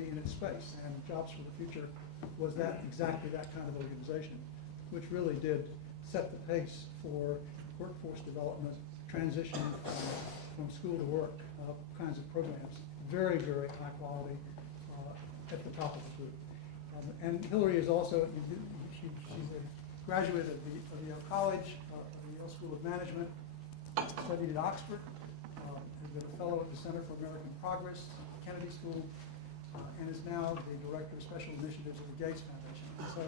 be in its space. And Jobs for the Future was exactly that kind of organization, which really did set the pace for workforce development, transition from school to work kinds of programs. Very, very high quality at the top of the group. And Hilary is also, she's a graduate of the Yale College, of the Yale School of Management, studied at Oxford, has been a fellow at the Center for American Progress, Kennedy School, and is now the Director of Special Initiatives of the Gates Foundation. And so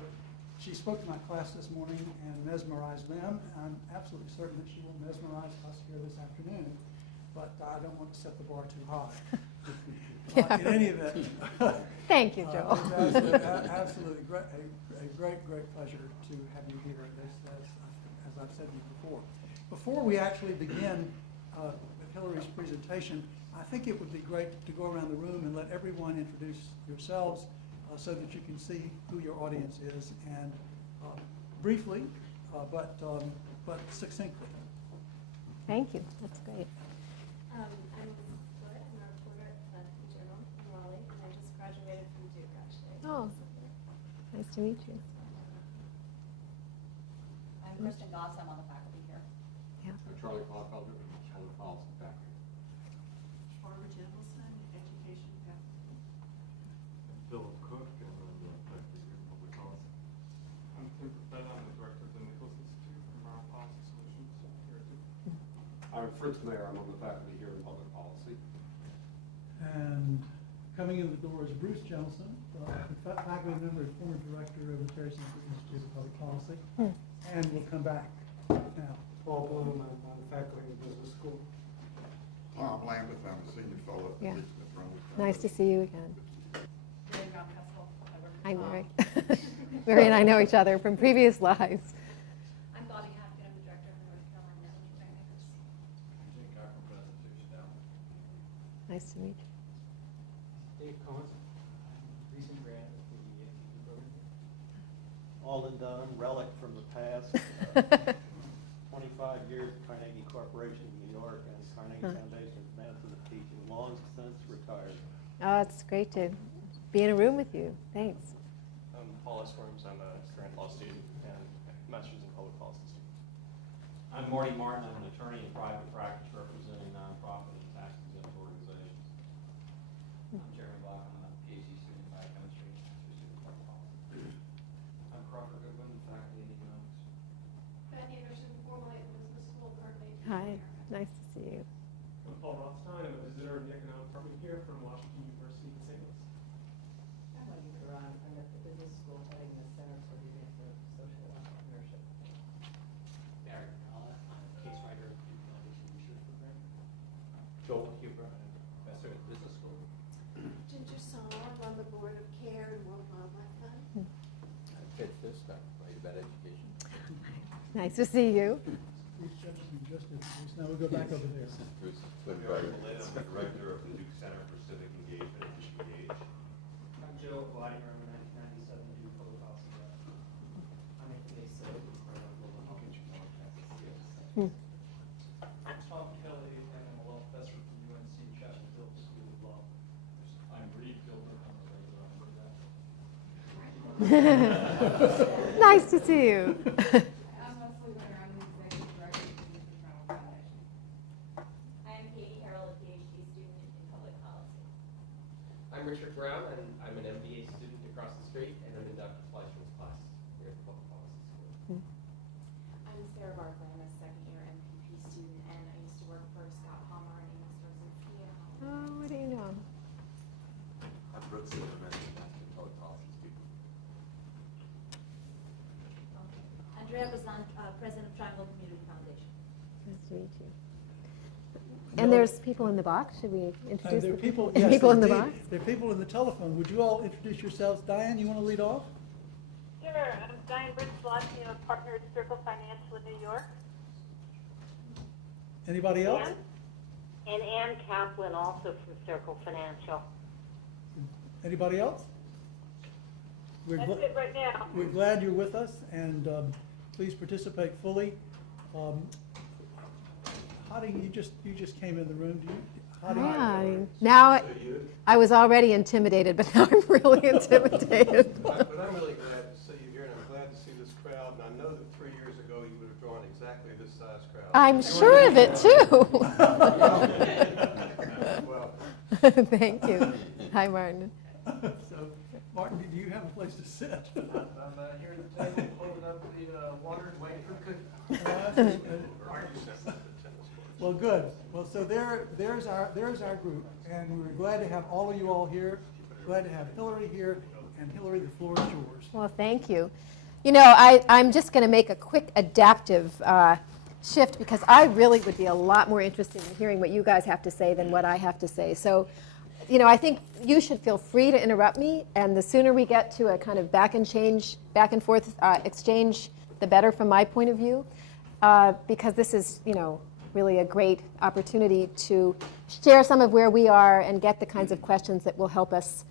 she spoke to my class this morning and mesmerized them. I'm absolutely certain that she will mesmerize us here this afternoon, but I don't want to set the bar too high. In any event, thank you, Joel. It's absolutely great, a great pleasure to have you here, as I've said to you before. Before we actually begin with Hilary's presentation, I think it would be great to go around the room and let everyone introduce yourselves so that you can see who your audience is, and briefly, but succinctly. Thank you. That's great. I'm a reporter at Philanthropy Journal in Raleigh, and I just graduated from Duke, actually. Oh, nice to meet you. I'm Kristen Goss. I'm on the faculty here. Yeah. I'm Charlie Klopfelder, public policy faculty. Barbara Jendelsson, education faculty. Philip Cook, and I'm the faculty here in public policy. I'm Tim Profeta. I'm the director of the Nicholas Institute for Environmental Policy Solutions here at Duke. I'm Fritz Mayer. I'm on the faculty here in public policy. And coming in the door is Bruce Johnson, faculty member and former director of the Terry Center Institute of Public Policy. And we'll come back now. Paul Bloom, I'm on the faculty of business school. Tom Lambeth, I'm a senior fellow at the Yeah. Legion of Roman. Nice to see you again. Mary Brown Pestle. I work for Hi, Tom. Mary. Mary and I know each other from previous lives. I'm Bobby Hackett. I'm the director of the North Carolina Network of Bankmakers. Jim Cochran, presentation down. Nice to meet you. Dave Cohen, recent grad at the MPP program. Alden Dunn, relic from the past. 25 years at Carnegie Corporation in New York and Carnegie Foundation Method of Teaching, long since retired. Oh, it's great to be in a room with you. Thanks. I'm Paul S. Worms. I'm a current law student and master's in public policy student. I'm Marty Martin. I'm an attorney in private practice representing nonprofit and tax-exempt organizations. I'm Jeremy Black. I'm a PhD student in biochemistry, associate in public policy. I'm Crawford Goodwin, faculty in economics. Ben Anderson, formerly at the business school, currently. Hi. Nice to see you. I'm Paul Rothstein. I'm a visitor in the economic department here from Washington University in St. Louis. I'm Wendy Caron. I'm at the business school heading the Center for the Advancement of Social Entrepreneurship. Barry Canala. I'm a case writer at the Duke Foundation Research Program. Joel Huber, I'm a professor at business school. Ginger Song, I'm on the board of CARE and World Wildlife Fund. I'm Ted Fisk. I write about education. Nice to see you. Bruce Johnson just introduced. Now we'll go back over there. This is Bruce. I'm the director of the Duke Center for Civic Engagement at Engage. I'm Joe Vladimir. I'm a 1997 Duke public policy grad. I'm at the Civic I'm Tom Kelly, and I'm a law professor at the UNC Chapel Hill School of Law. I'm Reed Gilbert. I'm a regular on that. Nice to see you. I'm Leslie Winter. I'm the executive director of the District Travel Foundation. I'm Katie Harrell, a PhD student in public policy. I'm Richard Brown, and I'm an MBA student across the street, and I'm in Dr. Fleischman's class here at the Public Policy School. I'm Sarah Barkley. I'm a second-year MPP student, and I used to work for Scott Palmer and Amy Sorzan-Pia. Oh, what do you know? I'm Brooks Silverman, master in public policy student. Andrea Bazan, president of Triangle Community Foundation. Nice to meet you. And there's people in the box. Should we introduce There are the people, and yes, people in the indeed. box? There are people in the telephone. Would you all introduce yourselves? Diane, you want to lead off? Sure. I'm Diane Bridge-Blotty. I'm a partner at Circle Financial in New York. Anybody else? And Ann Kaplan, also from Circle Financial. Anybody else? That's it right now. We're glad you're with us, and please participate fully. How do you just came in the room? Yeah, now I was already intimidated, but now I'm really intimidated. But I'm really glad to see you here, and I'm glad to see this crowd. And I know that 3 years ago you would have drawn exactly this size crowd. I'm sure of it too. Well, Thank you. Hi, Martin. So, Martin, do you have a place to sit? I'm here at the table holding up the water and waiting for cookies. Well, good. Well, so there's our group, and we're glad to have all of you all here. Glad to have Hilary here, and Hilary, the floor is yours. Well, thank you. You know, I'm just going to make a quick adaptive shift because I really would be a lot more interested in hearing what you guys have to say than what I have to say. So, you know, I think you should feel free to interrupt me, and the sooner we get to a kind of back and forth exchange, the better from my point of view, because this is, you know, really a great opportunity to share some of where we are and get the kinds of questions that will help us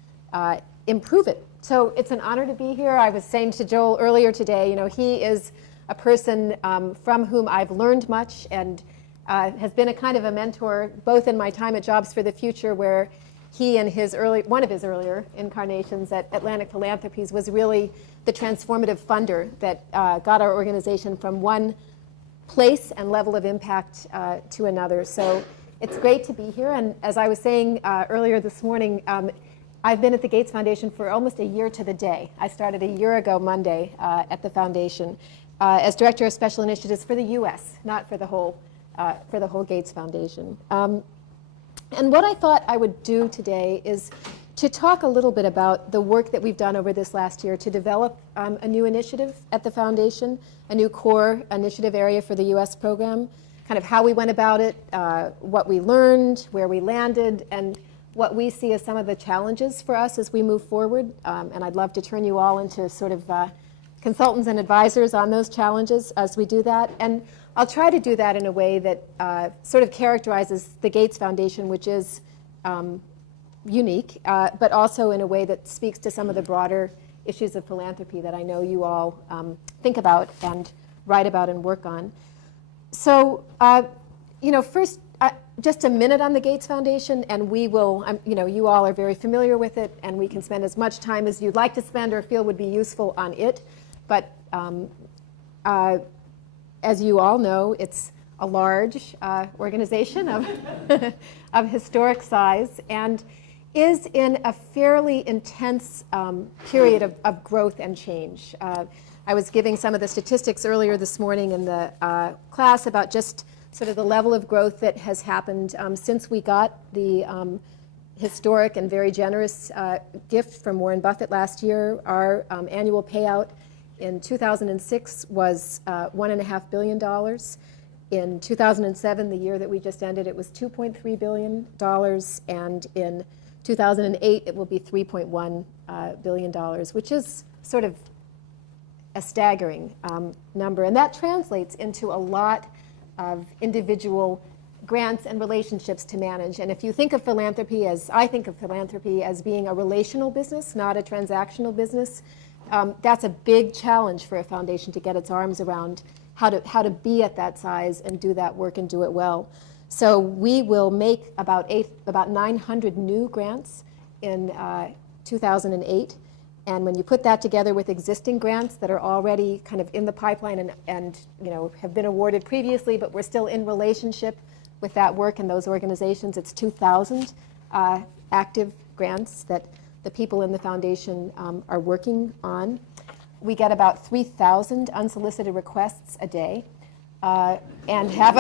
improve it. So it's an honor to be here. I was saying to Joel earlier today, you know, he is a person from whom I've learned much and has been a kind of a mentor, both in my time at Jobs for the Future, where he and one of his earlier incarnations at Atlantic Philanthropies was really the transformative funder that got our organization from one place and level of impact to another. So it's great to be here. And as I was saying earlier this morning, I've been at the Gates Foundation for almost a year to the day. I started a year ago Monday at the foundation as Director of Special Initiatives for the U.S., not for the whole Gates Foundation. And what I thought I would do today is to talk a little bit about the work that we've done over this last year to develop a new initiative at the foundation, a new core initiative area for the U.S. program, kind of how we went about it, what we learned, where we landed, and what we see as some of the challenges for us as we move forward. And I'd love to turn you all into sort of consultants and advisors on those challenges as we do that. And I'll try to do that in a way that sort of characterizes the Gates Foundation, which is unique, but also in a way that speaks to some of the broader issues of philanthropy that I know you all think about and write about and work on. So, you know, first, just a minute on the Gates Foundation, and we will, you know, you all are very familiar with it, and we can spend as much time as you'd like to spend or feel would be useful on it. But as you all know, it's a large organization of, of historic size and is in a fairly intense period of growth and change. I was giving some of the statistics earlier this morning in the class about just sort of the level of growth that has happened since we got the historic and very generous gift from Warren Buffett last year. Our annual payout in 2006 was $1.5 billion. In 2007, the year that we just ended, it was $2.3 billion, and in 2008, it will be $3.1 billion, which is sort of a staggering number. And that translates into a lot of individual grants and relationships to manage. And if you think of philanthropy, as I think of philanthropy, as being a relational business, not a transactional business, that's a big challenge for a foundation to get its arms around how to be at that size and do that work and do it well. So we will make about 900 new grants in 2008. And when you put that together with existing grants that are already kind of in the pipeline and you know, have been awarded previously, but we're still in relationship with that work and those organizations, it's 2,000 active grants that the people in the foundation are working on. We get about 3,000 unsolicited requests a day, and have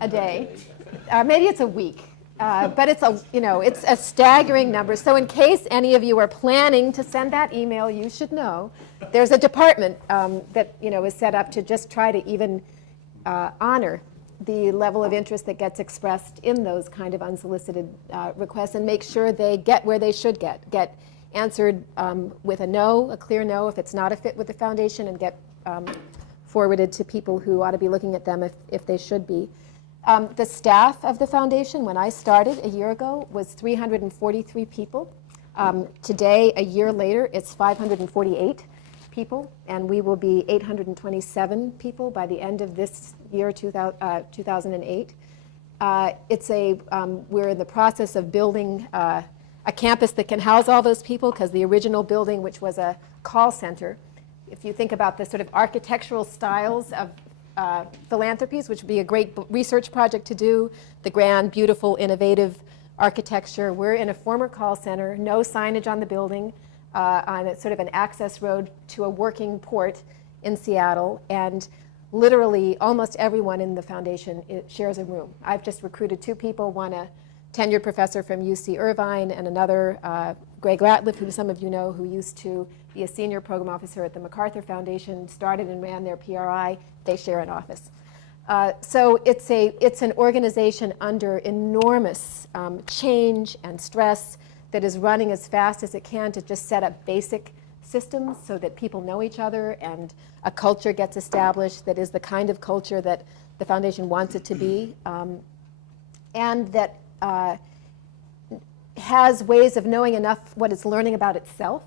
a day. Maybe it's a week. But it's a staggering number. So in case any of you are planning to send that email, you should know there's a department that is set up to just try to even honor the level of interest that gets expressed in those kind of unsolicited requests and make sure they get where they should get answered with a clear no if it's not a fit with the foundation, and get forwarded to people who ought to be looking at them if they should be. The staff of the foundation, when I started a year ago, was 343 people. Today, a year later, it's 548 people, and we will be 827 people by the end of this year, 2008. we're in the process of building a campus that can house all those people, because the original building, which was a call center, if you think about the sort of architectural styles of philanthropies, which would be a great research project to do, the grand, beautiful, innovative architecture. We're in a former call center, no signage on the building, on a sort of an access road to a working port in Seattle, and literally almost everyone in the foundation shares a room. I've just recruited 2 people, one a tenured professor from UC Irvine, and another, Greg Ratliff, who some of you know, who used to be a senior program officer at the MacArthur Foundation, started and ran their PRI. They share an office. So it's an organization under enormous change and stress that is running as fast as it can to just set up basic systems so that people know each other and a culture gets established that is the kind of culture that the foundation wants it to be, and that has ways of knowing enough what it's learning about itself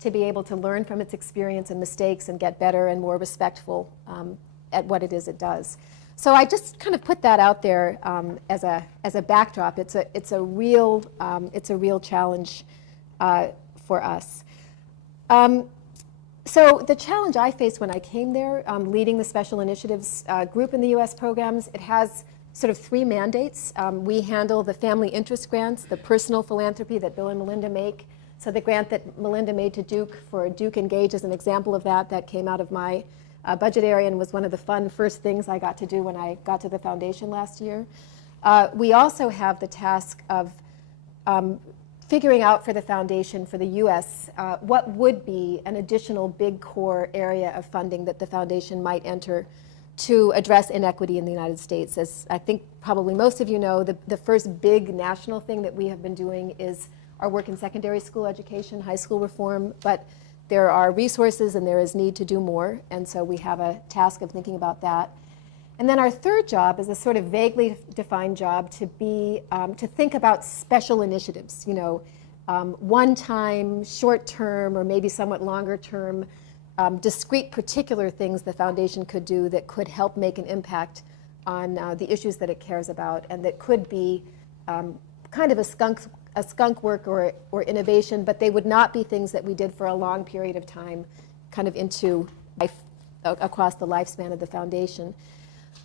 to be able to learn from its experience and mistakes and get better and more respectful at what it is it does. So I just kind of put that out there as a backdrop. It's a real challenge for us. So the challenge I faced when I came there, leading the special initiatives group in the U.S. programs, it has sort of 3 mandates. We handle the family interest grants, the personal philanthropy that Bill and Melinda make. So the grant that Melinda made to Duke for Duke Engage is an example of that came out of my budget area and was one of the fun first things I got to do when I got to the foundation last year. We also have the task of figuring out for the foundation, for the U.S., what would be an additional big core area of funding that the foundation might enter to address inequity in the United States. As I think probably most of you know, the first big national thing that we have been doing is our work in secondary school education, high school reform, but there are resources and there is need to do more, and so we have a task of thinking about that. And then our third job is a sort of vaguely defined job to think about special initiatives, one-time, short-term, or maybe somewhat longer-term, discrete particular things the foundation could do that could help make an impact on the issues that it cares about, and that could be kind of a skunk work or innovation, but they would not be things that we did for a long period of time, kind of into life, across the lifespan of the foundation.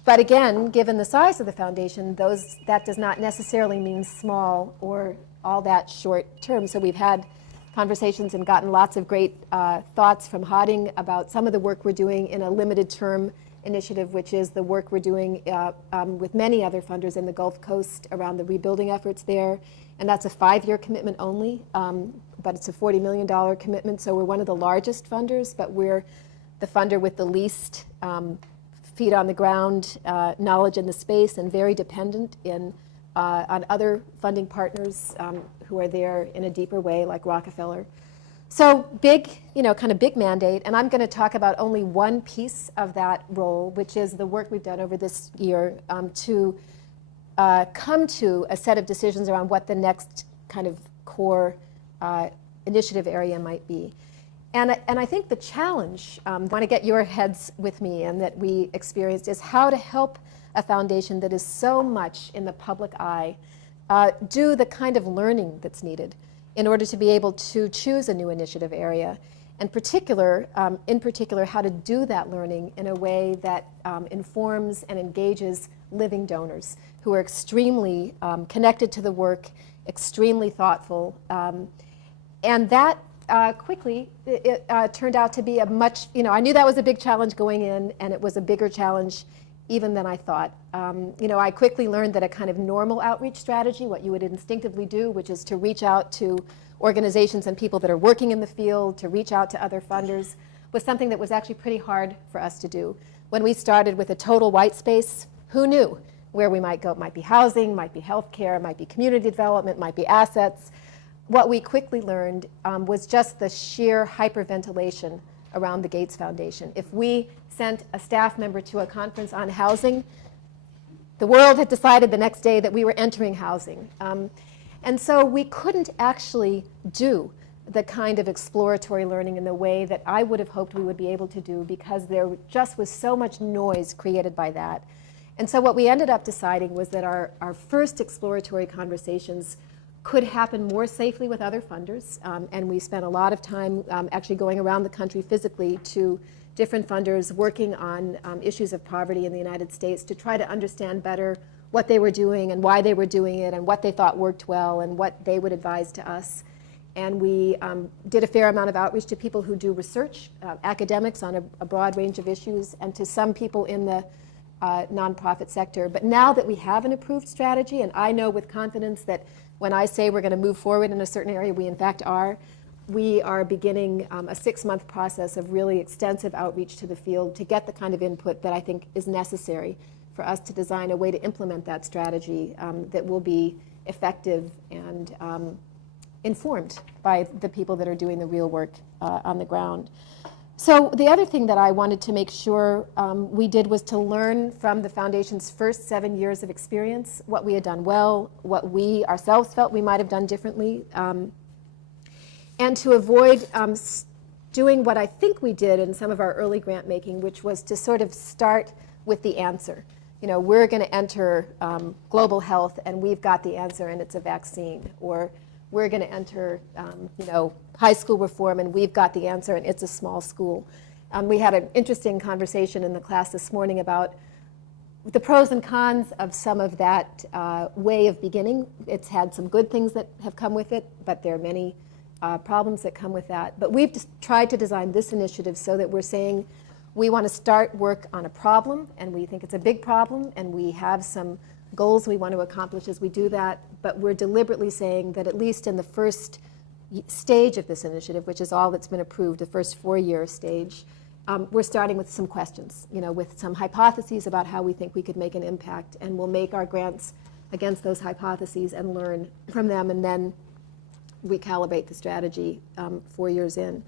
But again, given the size of the foundation, that does not necessarily mean small or all that short term. So we've had conversations and gotten lots of great thoughts from Hodding about some of the work we're doing in a limited term initiative, which is the work we're doing with many other funders in the Gulf Coast around the rebuilding efforts there. And that's a 5-year commitment only, but it's a $40 million commitment, so we're one of the largest funders, but we're the funder with the least feet on the ground, knowledge in the space, and very dependent on other funding partners who are there in a deeper way, like Rockefeller. So big, kind of big mandate, and I'm going to talk about only one piece of that role, which is the work we've done over this year to come to a set of decisions around what the next kind of core initiative area might be. And I think the challenge, I want to get your heads with me, and that we experienced, is how to help a foundation that is so much in the public eye do the kind of learning that's needed in order to be able to choose a new initiative area. And in particular, how to do that learning in a way that informs and engages living donors who are extremely connected to the work, extremely thoughtful. And that quickly, it turned out to be a much, I knew that was a big challenge going in, and it was a bigger challenge even than I thought. I quickly learned that a kind of normal outreach strategy, what you would instinctively do, which is to reach out to organizations and people that are working in the field, to reach out to other funders, was something that was actually pretty hard for us to do. When we started with a total white space, who knew where we might go? It might be housing, might be healthcare, might be community development, might be assets. What we quickly learned was just the sheer hyperventilation around the Gates Foundation. If we sent a staff member to a conference on housing, the world had decided the next day that we were entering housing. And so we couldn't actually do the kind of exploratory learning in the way that I would have hoped we would be able to do, because there just was so much noise created by that. And so what we ended up deciding was that our first exploratory conversations could happen more safely with other funders. And we spent a lot of time actually going around the country physically to different funders working on issues of poverty in the United States to try to understand better what they were doing and why they were doing it and what they thought worked well and what they would advise to us. And we did a fair amount of outreach to people who do research, academics on a broad range of issues, and to some people in the nonprofit sector. But now that we have an approved strategy, and I know with confidence that when I say we're going to move forward in a certain area, we in fact are, we are beginning a 6-month process of really extensive outreach to the field to get the kind of input that I think is necessary for us to design a way to implement that strategy that will be effective and informed by the people that are doing the real work on the ground. So the other thing that I wanted to make sure we did was to learn from the Foundation's first 7 years of experience, what we had done well, what we ourselves felt we might have done differently, and to avoid doing what I think we did in some of our early grant making, which was to sort of start with the answer. You know, we're going to enter global health and we've got the answer and it's a vaccine. Or we're going to enter, high school reform and we've got the answer and it's a small school. We had an interesting conversation in the class this morning about the pros and cons of some of that way of beginning. It's had some good things that have come with it, but there are many problems that come with that. But we've just tried to design this initiative so that we're saying we want to start work on a problem, and we think it's a big problem, and we have some goals we want to accomplish as we do that, but we're deliberately saying that at least in the first stage of this initiative, which is all that's been approved, the first 4-year stage, we're starting with some questions, with some hypotheses about how we think we could make an impact, and we'll make our grants against those hypotheses and learn from them, and then recalibrate the strategy 4 years in.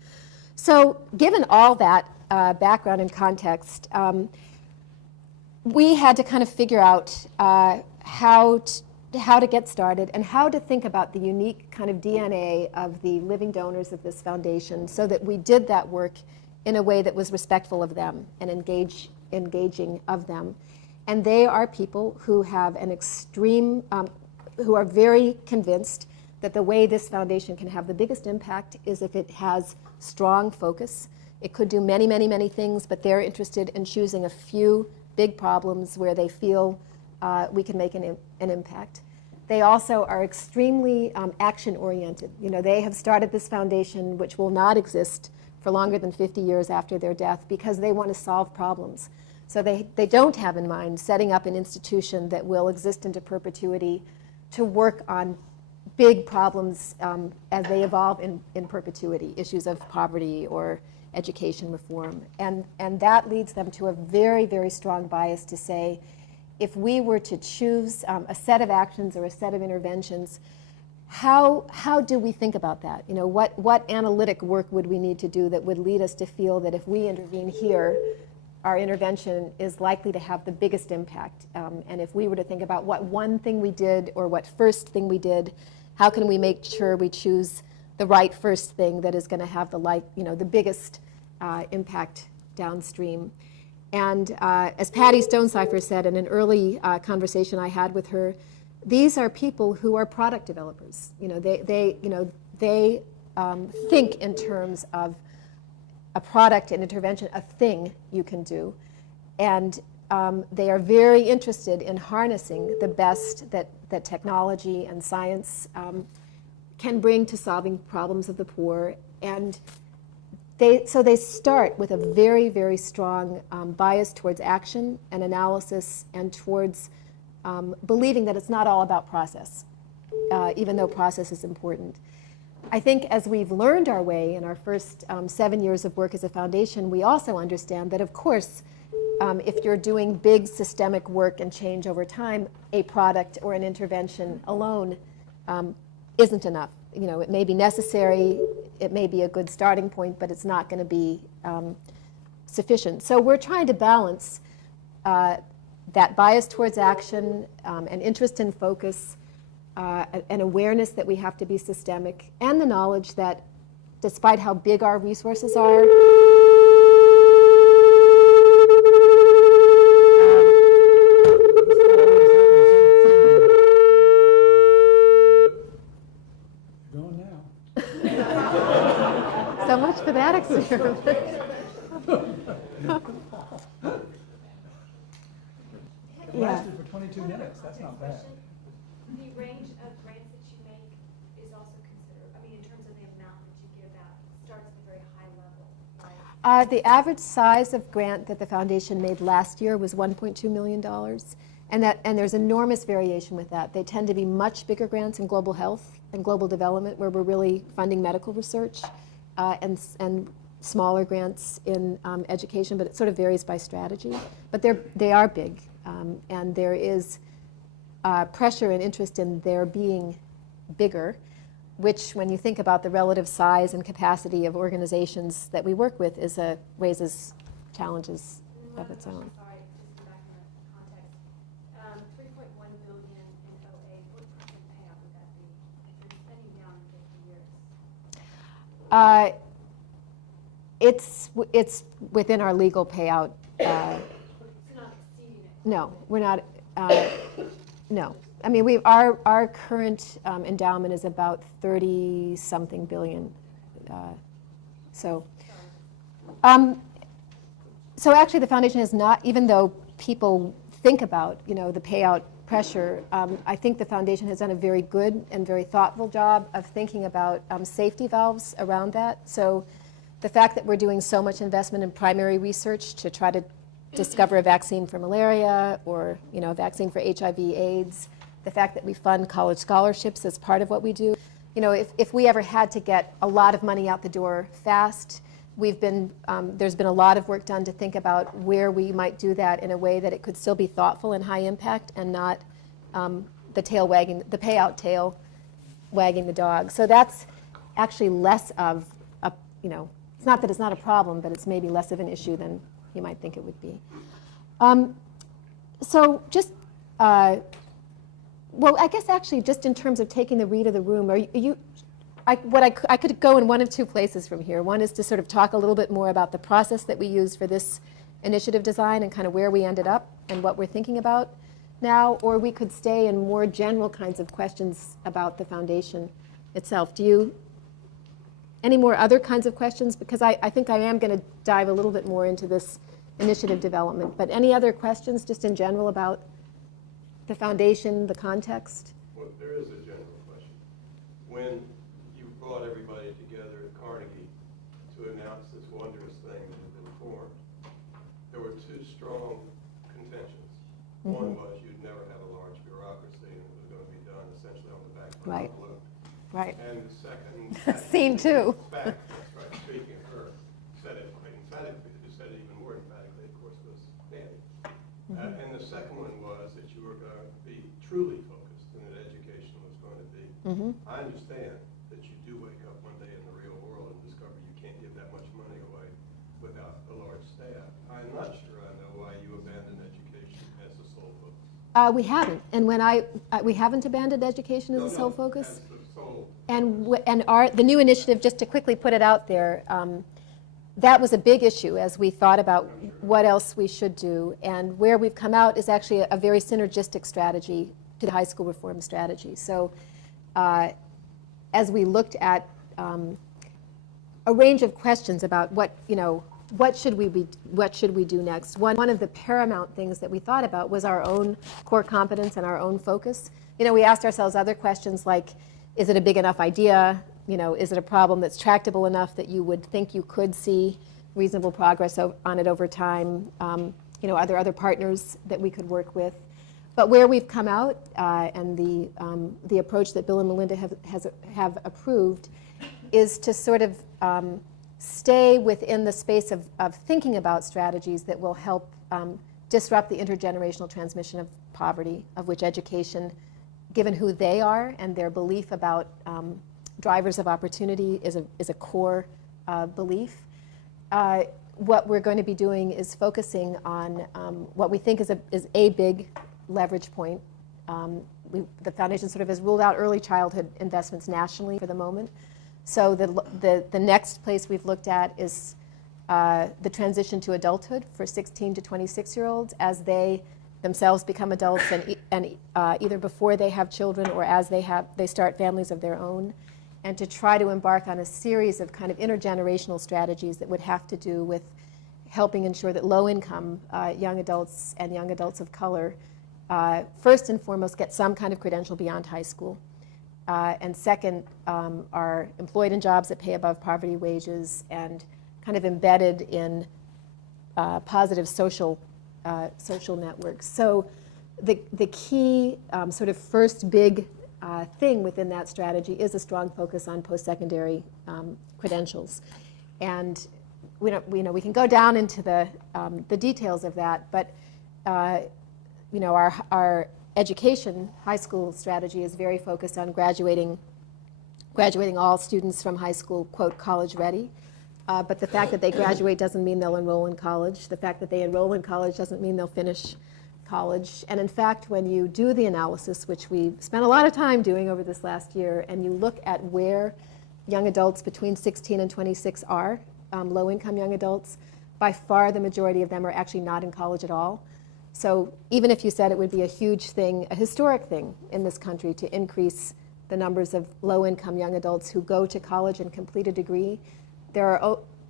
So given all that background and context, we had to kind of figure out how to get started and how to think about the unique kind of DNA of the living donors of this foundation so that we did that work in a way that was respectful of them and engaging of them. And they are people who have an extreme, who are very convinced that the way this foundation can have the biggest impact is if it has strong focus. It could do many, many, many things, but they're interested in choosing a few big problems where they feel we can make an impact. They also are extremely action-oriented. They have started this foundation, which will not exist for longer than 50 years after their death, because they want to solve problems. So they don't have in mind setting up an institution that will exist into perpetuity to work on big problems as they evolve in perpetuity, issues of poverty or education reform. And that leads them to a very, very strong bias to say, if we were to choose a set of actions or a set of interventions, how do we think about that? What analytic work would we need to do that would lead us to feel that if we intervene here, our intervention is likely to have the biggest impact? And if we were to think about what one thing we did or what first thing we did, how can we make sure we choose the right first thing that is going to have the biggest impact downstream? And as Patty Stonecipher said in an early conversation I had with her, these are people who are product developers. They think in terms of a product, an intervention, a thing you can do, and they are very interested in harnessing the best that technology and science can bring to solving problems of the poor. And so they start with a very, very strong bias towards action and analysis and towards believing that it's not all about process, even though process is important. I think as we've learned our way in our first 7 years of work as a foundation, we also understand that, of course, if you're doing big systemic work and change over time, a product or an intervention alone isn't enough. It may be necessary, it may be a good starting point, but it's not going to be sufficient. So we're trying to balance that bias towards action, an interest in focus, an awareness that we have to be systemic, and the knowledge that despite how big our resources are, So much for that experiment. It Yeah. lasted for 22 minutes, that's not bad. The range of grants that you make is also considered, I mean, in terms of the amount that you give out, starts at a very high level, right? The average size of grant that the foundation made last year was $1.2 million. And there's enormous variation with that. They tend to be much bigger grants in global health and global development, where we're really funding medical research, and smaller grants in education, but it sort of varies by strategy. But they are big, and there is pressure and interest in their being bigger, which, when you think about the relative size and capacity of organizations that we work with, raises challenges of its own. Sorry, just to back in the context. 3.1 billion in '08, what percent payout would that be? If you're spending down in 50 years. It's within our legal payout. It's not exceeding it. No, we're not. No, I mean our current endowment is about 30-something billion. So actually, the foundation is not. Even though people think about the payout pressure, I think the foundation has done a very good and very thoughtful job of thinking about safety valves around that. So the fact that we're doing so much investment in primary research to try to discover a vaccine for malaria or a vaccine for HIV/AIDS, the fact that we fund college scholarships as part of what we do. If we ever had to get a lot of money out the door fast, there's been a lot of work done to think about where we might do that in a way that it could still be thoughtful and high impact, and not the payout tail wagging the dog. So that's actually less of it's not that it's not a problem, but it's maybe less of an issue than you might think it would be. So just, I guess actually just in terms of taking the read of the room, I could go in one of two places from here. One is to sort of talk a little bit more about the process that we used for this initiative design and kind of where we ended up and what we're thinking about now, or we could stay in more general kinds of questions about the foundation itself. Any more other kinds of questions? Because I think I am going to dive a little bit more into this initiative development. But any other questions just in general about the foundation, the context? Well, there is a general question. When you brought everybody together at Carnegie to announce this wondrous thing that had been formed, there were two strong contentions. Mm-hmm. One was you'd never have a large bureaucracy, and it was going to be done essentially on the back of the Right. envelope. Right. And the second, Scene two. That's right, speaking of her, said it quite emphatically, who said it even more emphatically, of course, was Danny. Mm-hmm. And the second one was that you were going to be truly focused and that education was going to be. Mm-hmm. I understand that you do wake up one day in the real world and discover you can't give that much money away without a large staff. I'm not sure I know why you abandoned education as the sole focus. We haven't. And we haven't abandoned education as a sole focus. As the sole. And the new initiative, just to quickly put it out there, that was a big issue as we thought about what else we should do. And where we've come out is actually a very synergistic strategy to the high school reform strategy. So as we looked at a range of questions about what should we do next, one of the paramount things that we thought about was our own core competence and our own focus. We asked ourselves other questions like, is it a big enough idea? Is it a problem that's tractable enough that you would think you could see reasonable progress on it over time? Are there other partners that we could work with? But where we've come out and the approach that Bill and Melinda have approved is to sort of stay within the space of thinking about strategies that will help disrupt the intergenerational transmission of poverty, of which education, given who they are and their belief about drivers of opportunity, is a core belief. What we're going to be doing is focusing on what we think is a big leverage point. The foundation sort of has ruled out early childhood investments nationally for the moment. So the next place we've looked at is the transition to adulthood for 16 to 26-year-olds as they themselves become adults and either before they have children or as they start families of their own. and to try to embark on a series of kind of intergenerational strategies that would have to do with helping ensure that low-income young adults and young adults of color, first and foremost, get some kind of credential beyond high school. And second, are employed in jobs that pay above poverty wages and kind of embedded in positive social networks. So the key sort of first big thing within that strategy is a strong focus on post-secondary credentials. And we can go down into the details of that, but our education, high school strategy is very focused on graduating all students from high school, quote, college ready. But the fact that they graduate doesn't mean they'll enroll in college. The fact that they enroll in college doesn't mean they'll finish college. And in fact, when you do the analysis, which we spent a lot of time doing over this last year, and you look at where young adults between 16 and 26 are, low-income young adults, by far the majority of them are actually not in college at all. So even if you said it would be a huge thing, a historic thing in this country to increase the numbers of low-income young adults who go to college and complete a degree, there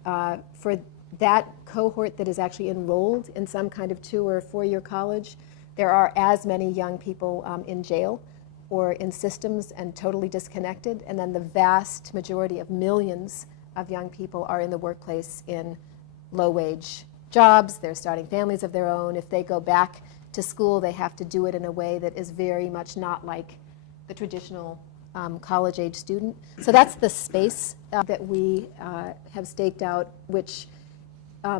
are, for that cohort that is actually enrolled in some kind of 2 or 4 year college, there are as many young people in jail or in systems and totally disconnected. And then the vast majority of millions of young people are in the workplace in low-wage jobs. They're starting families of their own. If they go back to school, they have to do it in a way that is very much not like the traditional college-age student. So that's the space that we have staked out, which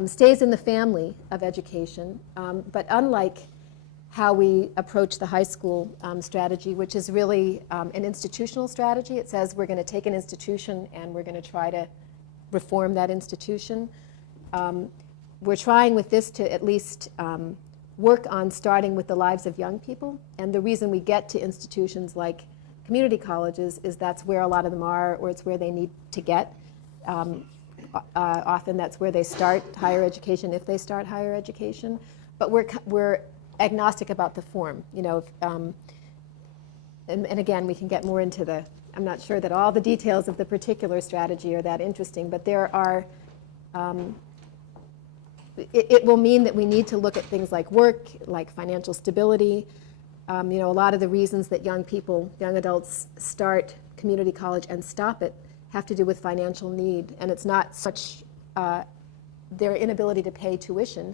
stays in the family of education. But unlike how we approach the high school strategy, which is really an institutional strategy, it says we're going to take an institution and we're going to try to reform that institution. We're trying with this to at least work on starting with the lives of young people. And the reason we get to institutions like community colleges is that's where a lot of them are, or it's where they need to get. Often that's where they start higher education, if they start higher education. But we're agnostic about the form, and again, we can get more into I'm not sure that all the details of the particular strategy are that interesting, but there are, it will mean that we need to look at things like work, like financial stability. A lot of the reasons that young adults start community college and stop it have to do with financial need, and it's not such their inability to pay tuition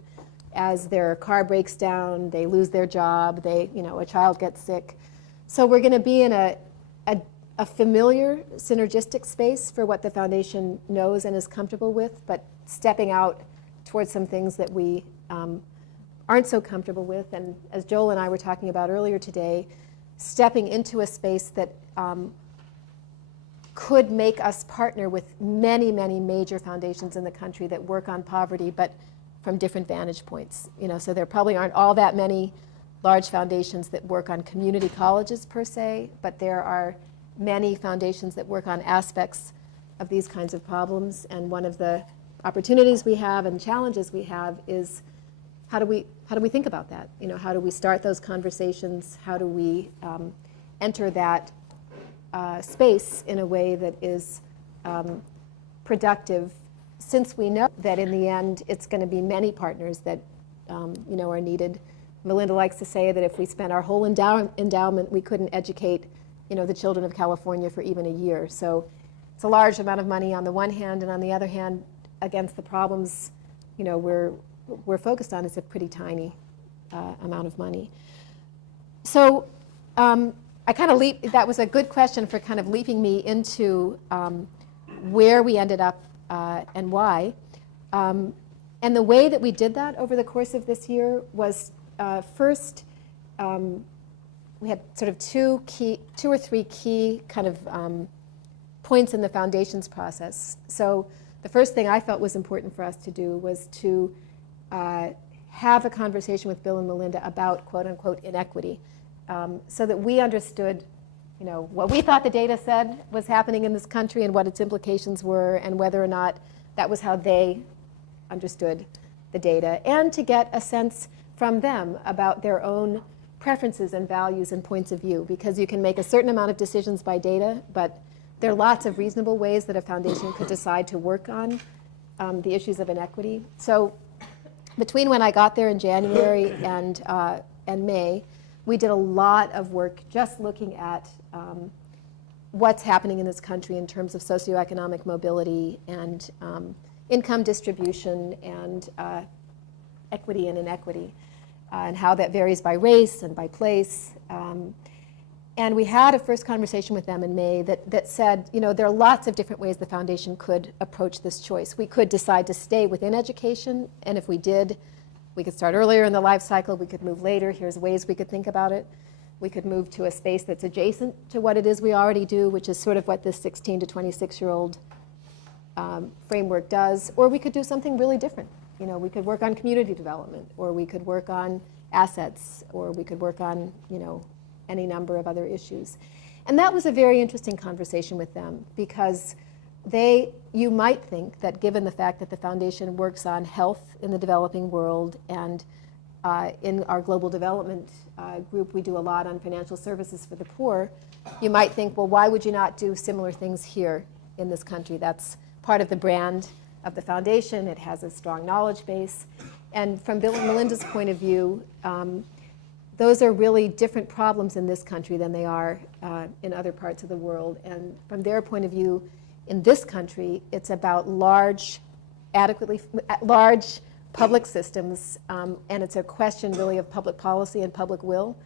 as their car breaks down, they lose their job, a child gets sick. So we're going to be in a familiar synergistic space for what the foundation knows and is comfortable with, but stepping out towards some things that we aren't so comfortable with. And as Joel and I were talking about earlier today, stepping into a space that could make us partner with many, many major foundations in the country that work on poverty, but from different vantage points. So there probably aren't all that many large foundations that work on community colleges per se, but there are many foundations that work on aspects of these kinds of problems. And one of the opportunities we have and challenges we have is how do we think about that? How do we start those conversations? How do we enter that space in a way that is productive, since we know that in the end it's going to be many partners that are needed. Melinda likes to say that if we spent our whole endowment, we couldn't educate the children of California for even a year. So it's a large amount of money on the one hand, and on the other hand, against the problems we're focused on, is a pretty tiny amount of money. So I kind of that was a good question for kind of leaping me into where we ended up and why. And the way that we did that over the course of this year was first, we had sort of two or three key kind of points in the foundation's process. So the first thing I felt was important for us to do was to have a conversation with Bill and Melinda about quote unquote inequity, so that we understood what we thought the data said was happening in this country and what its implications were, and whether or not that was how they understood the data, and to get a sense from them about their own preferences and values and points of view, because you can make a certain amount of decisions by data, but there are lots of reasonable ways that a foundation could decide to work on the issues of inequity. So between when I got there in January and May, we did a lot of work just looking at what's happening in this country in terms of socioeconomic mobility and income distribution and equity and inequity, and how that varies by race and by place. And we had a first conversation with them in May that said, you know, there are lots of different ways the foundation could approach this choice. We could decide to stay within education, and if we did, we could start earlier in the life cycle, we could move later. Here's ways we could think about it. We could move to a space that's adjacent to what it is we already do, which is sort of what this 16 to 26-year-old framework does, or we could do something really different. You know, we could work on community development, or we could work on assets, or we could work on, you know, any number of other issues. And that was a very interesting conversation with them, because you might think that given the fact that the foundation works on health in the developing world, and in our global development group we do a lot on financial services for the poor, you might think, well, why would you not do similar things here in this country? That's part of the brand of the foundation. It has a strong knowledge base. And from Bill and Melinda's point of view, those are really different problems in this country than they are in other parts of the world. And from their point of view, in this country, it's about large public systems, and it's a question really of public policy and public will.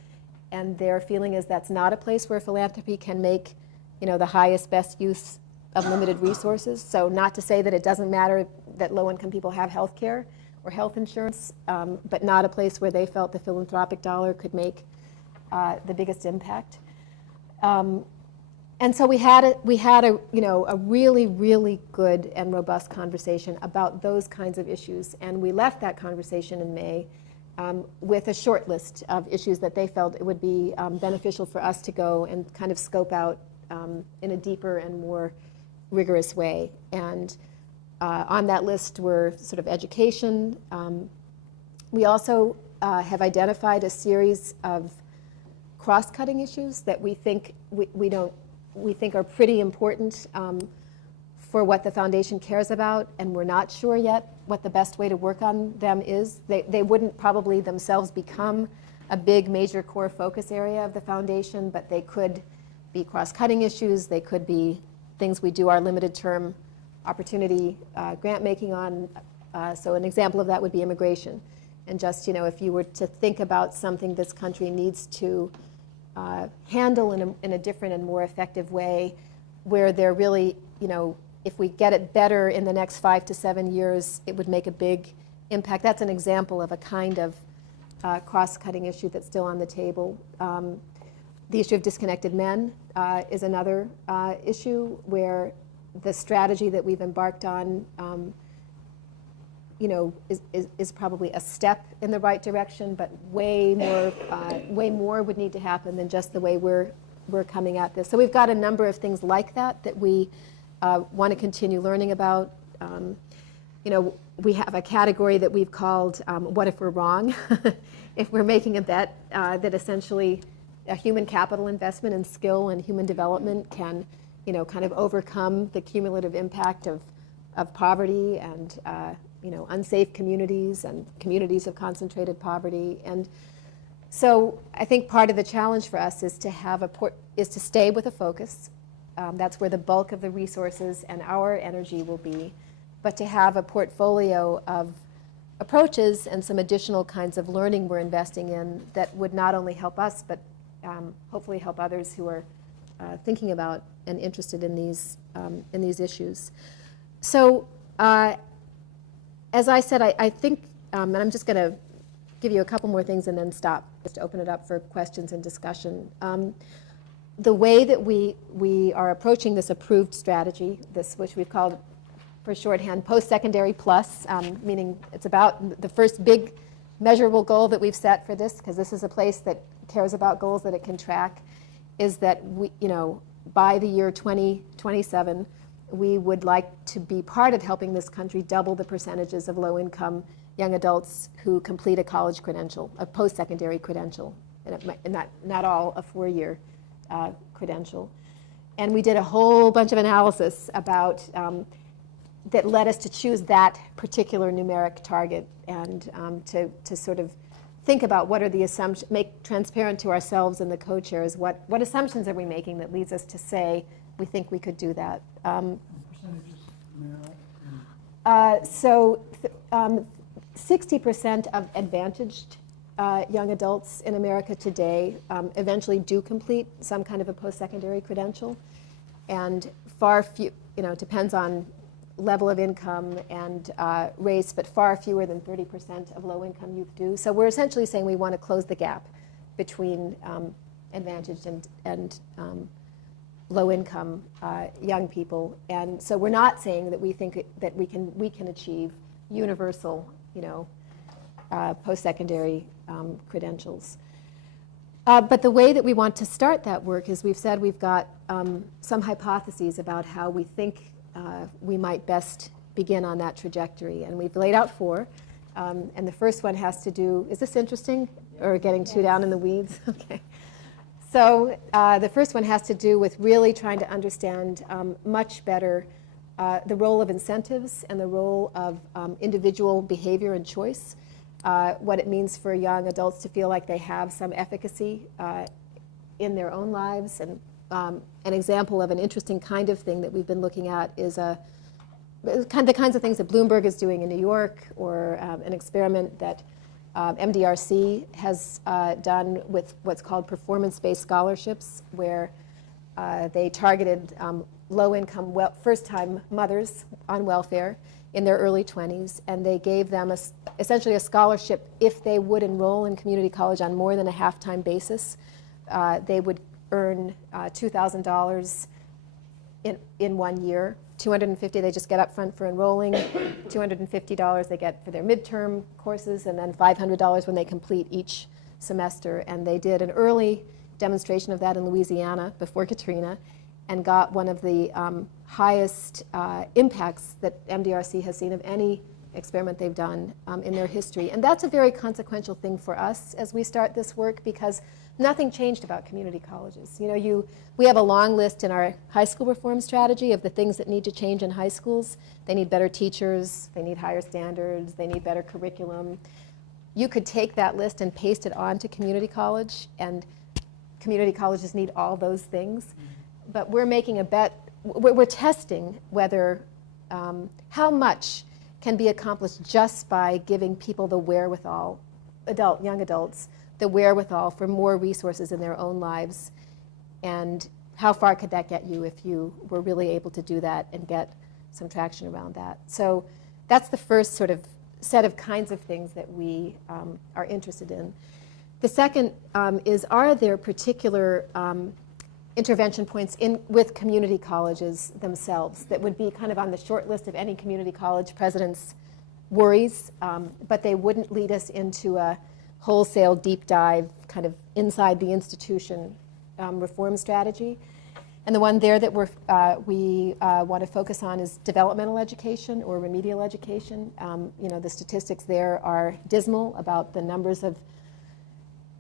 And their feeling is that's not a place where philanthropy can make, you know, the highest, best use of limited resources. So not to say that it doesn't matter that low-income people have health care or health insurance, but not a place where they felt the philanthropic dollar could make the biggest impact. And so we had a you know, a really, really good and robust conversation about those kinds of issues. And we left that conversation in May with a short list of issues that they felt it would be beneficial for us to go and kind of scope out in a deeper and more rigorous way. And on that list were sort of education. We also have identified a series of cross-cutting issues that we think we think are pretty important for what the foundation cares about, and we're not sure yet what the best way to work on them is. They wouldn't probably themselves become a big major core focus area of the foundation, but they could be cross-cutting issues. They could be things we do our limited term opportunity grant making on. So an example of that would be immigration. And just, you know, if you were to think about something this country needs to handle in a different and more effective way, where they're really, you know, if we get it better in the next 5 to 7 years, it would make a big impact. That's an example of a kind of cross-cutting issue that's still on the table. The issue of disconnected men is another issue where the strategy that we've embarked on you know, is probably a step in the right direction, but way more would need to happen than just the way we're coming at this. So we've got a number of things like that we want to continue learning about. You know, we have a category that we've called what if we're wrong? If we're making a bet that essentially a human capital investment in skill and human development can, you know, kind of overcome the cumulative impact of poverty and you know, unsafe communities and communities of concentrated poverty. And so I think part of the challenge for us is to have is to stay with a focus. That's where the bulk of the resources and our energy will be, but to have a portfolio of approaches and some additional kinds of learning we're investing in that would not only help us, but hopefully help others who are thinking about and interested in these issues. So as I said, I think, and I'm just going to give you a couple more things and then stop, just to open it up for questions and discussion. The way that we are approaching this approved strategy, which we've called, for shorthand, PostSecondary Plus, meaning it's about the first big measurable goal that we've set for this, because this is a place that cares about goals that it can track, is that we, you know, by the year 2027, we would like to be part of helping this country double the percentages of low-income young adults who complete a college credential, a post-secondary credential, and not all a 4-year credential. And we did a whole bunch of analysis about that led us to choose that particular numeric target and to sort of think about what are the assumptions, make transparent to ourselves and the co-chairs what assumptions are we making that leads us to say we think we could do that. Percentages, now, So 60% of advantaged young adults in America today eventually do complete some kind of a post-secondary credential, and far few, depends on level of income and race, but far fewer than 30% of low-income youth do. So we're essentially saying we want to close the gap between advantaged and low-income young people. And so we're not saying that we think that we can achieve universal, post-secondary credentials. But the way that we want to start that work is we've said we've got some hypotheses about how we think we might best begin on that trajectory. And we've laid out 4. And the first one has to do, is this interesting or getting too down in the weeds? Okay. So the first one has to do with really trying to understand much better the role of incentives and the role of individual behavior and choice, what it means for young adults to feel like they have some efficacy in their own lives. And an example of an interesting kind of thing that we've been looking at is the kinds of things that Bloomberg is doing in New York, or an experiment that MDRC has done with what's called performance-based scholarships, where they targeted low-income, first-time mothers on welfare in their early 20s, and they gave them essentially a scholarship if they would enroll in community college on more than a half-time basis. They would earn $2,000 in 1 year. $250 they just get up front for enrolling, $250 they get for their midterm courses, and then $500 when they complete each semester. And they did an early demonstration of that in Louisiana before Katrina, and got one of the highest impacts that MDRC has seen of any experiment they've done in their history. And that's a very consequential thing for us as we start this work, because nothing changed about community colleges. We have a long list in our high school reform strategy of the things that need to change in high schools. They need better teachers, they need higher standards, they need better curriculum. You could take that list and paste it onto community college, and community colleges need all those things. But we're making a bet, we're testing whether, how much can be accomplished just by giving people the wherewithal, young adults, the wherewithal for more resources in their own lives, and how far could that get you if you were really able to do that and get some traction around that. So that's the first sort of set of kinds of things that we are interested in. The second is, are there particular intervention points with community colleges themselves that would be kind of on the short list of any community college president's worries, but they wouldn't lead us into a wholesale deep dive kind of inside the institution reform strategy. And the one there that we want to focus on is developmental education or remedial education. The statistics there are dismal about the numbers of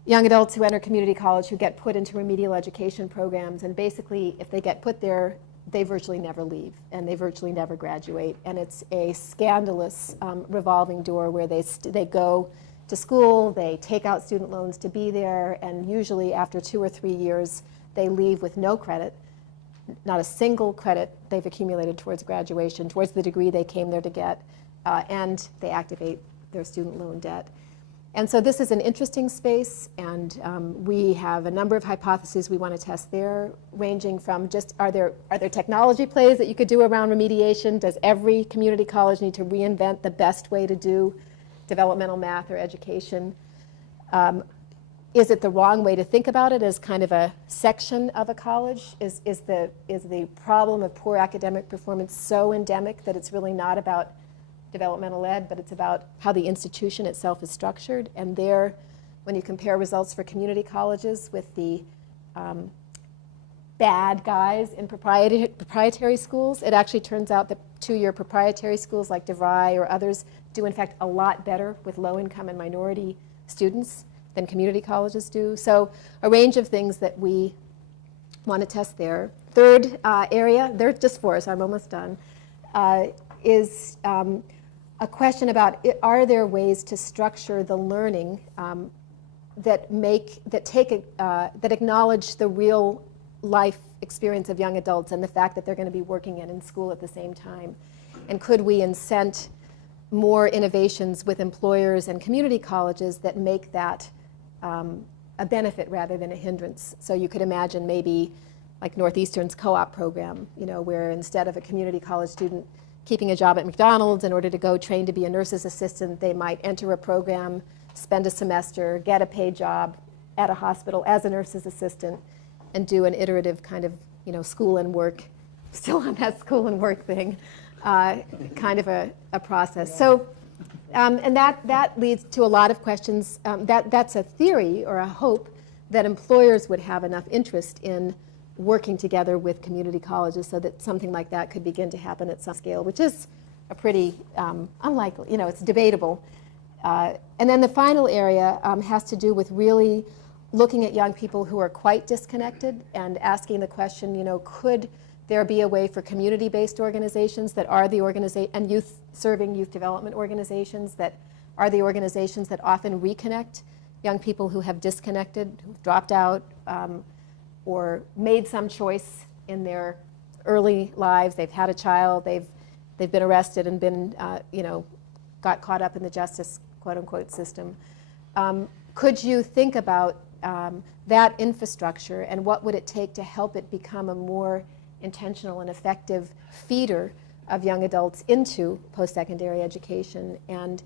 young adults who enter community college who get put into remedial education programs, and basically if they get put there, they virtually never leave and they virtually never graduate. And it's a scandalous revolving door where they go to school, they take out student loans to be there, and usually after 2 or 3 years they leave with no credit, not a single credit they've accumulated towards graduation, towards the degree they came there to get, and they activate their student loan debt. And so this is an interesting space, and we have a number of hypotheses we want to test there, ranging from just are there technology plays that you could do around remediation? Does every community college need to reinvent the best way to do developmental math or education? Is it the wrong way to think about it as kind of a section of a college? Is the problem of poor academic performance so endemic that it's really not about developmental ed, but it's about how the institution itself is structured? And there, when you compare results for community colleges with the bad guys in proprietary schools, it actually turns out that 2-year proprietary schools like DeVry or others do in fact a lot better with low-income and minority students than community colleges do. So a range of things that we want to test there. third area, there are just four, so I'm almost done, is a question about are there ways to structure the learning that acknowledge the real life experience of young adults and the fact that they're going to be working and in school at the same time, and could we incent more innovations with employers and community colleges that make that a benefit rather than a hindrance. So you could imagine maybe like Northeastern's co-op program, where instead of a community college student keeping a job at McDonald's in order to go train to be a nurse's assistant, they might enter a program, spend a semester, get a paid job at a hospital as a nurse's assistant, and do an iterative kind of, school and work, still on that school and work thing, kind of a process. So, and that leads to a lot of questions. That's a theory or a hope that employers would have enough interest in working together with community colleges so that something like that could begin to happen at some scale, which is a pretty unlikely, it's debatable. And then the final area has to do with really looking at young people who are quite disconnected and asking the question, could there be a way for community-based organizations that are the and serving youth development organizations that are the organizations that often reconnect young people who have disconnected, who've dropped out, or made some choice in their early lives. They've had a child, they've been arrested and been, got caught up in the justice, quote unquote, system. Could you think about that infrastructure and what would it take to help it become a more intentional and effective feeder of young adults into post-secondary education and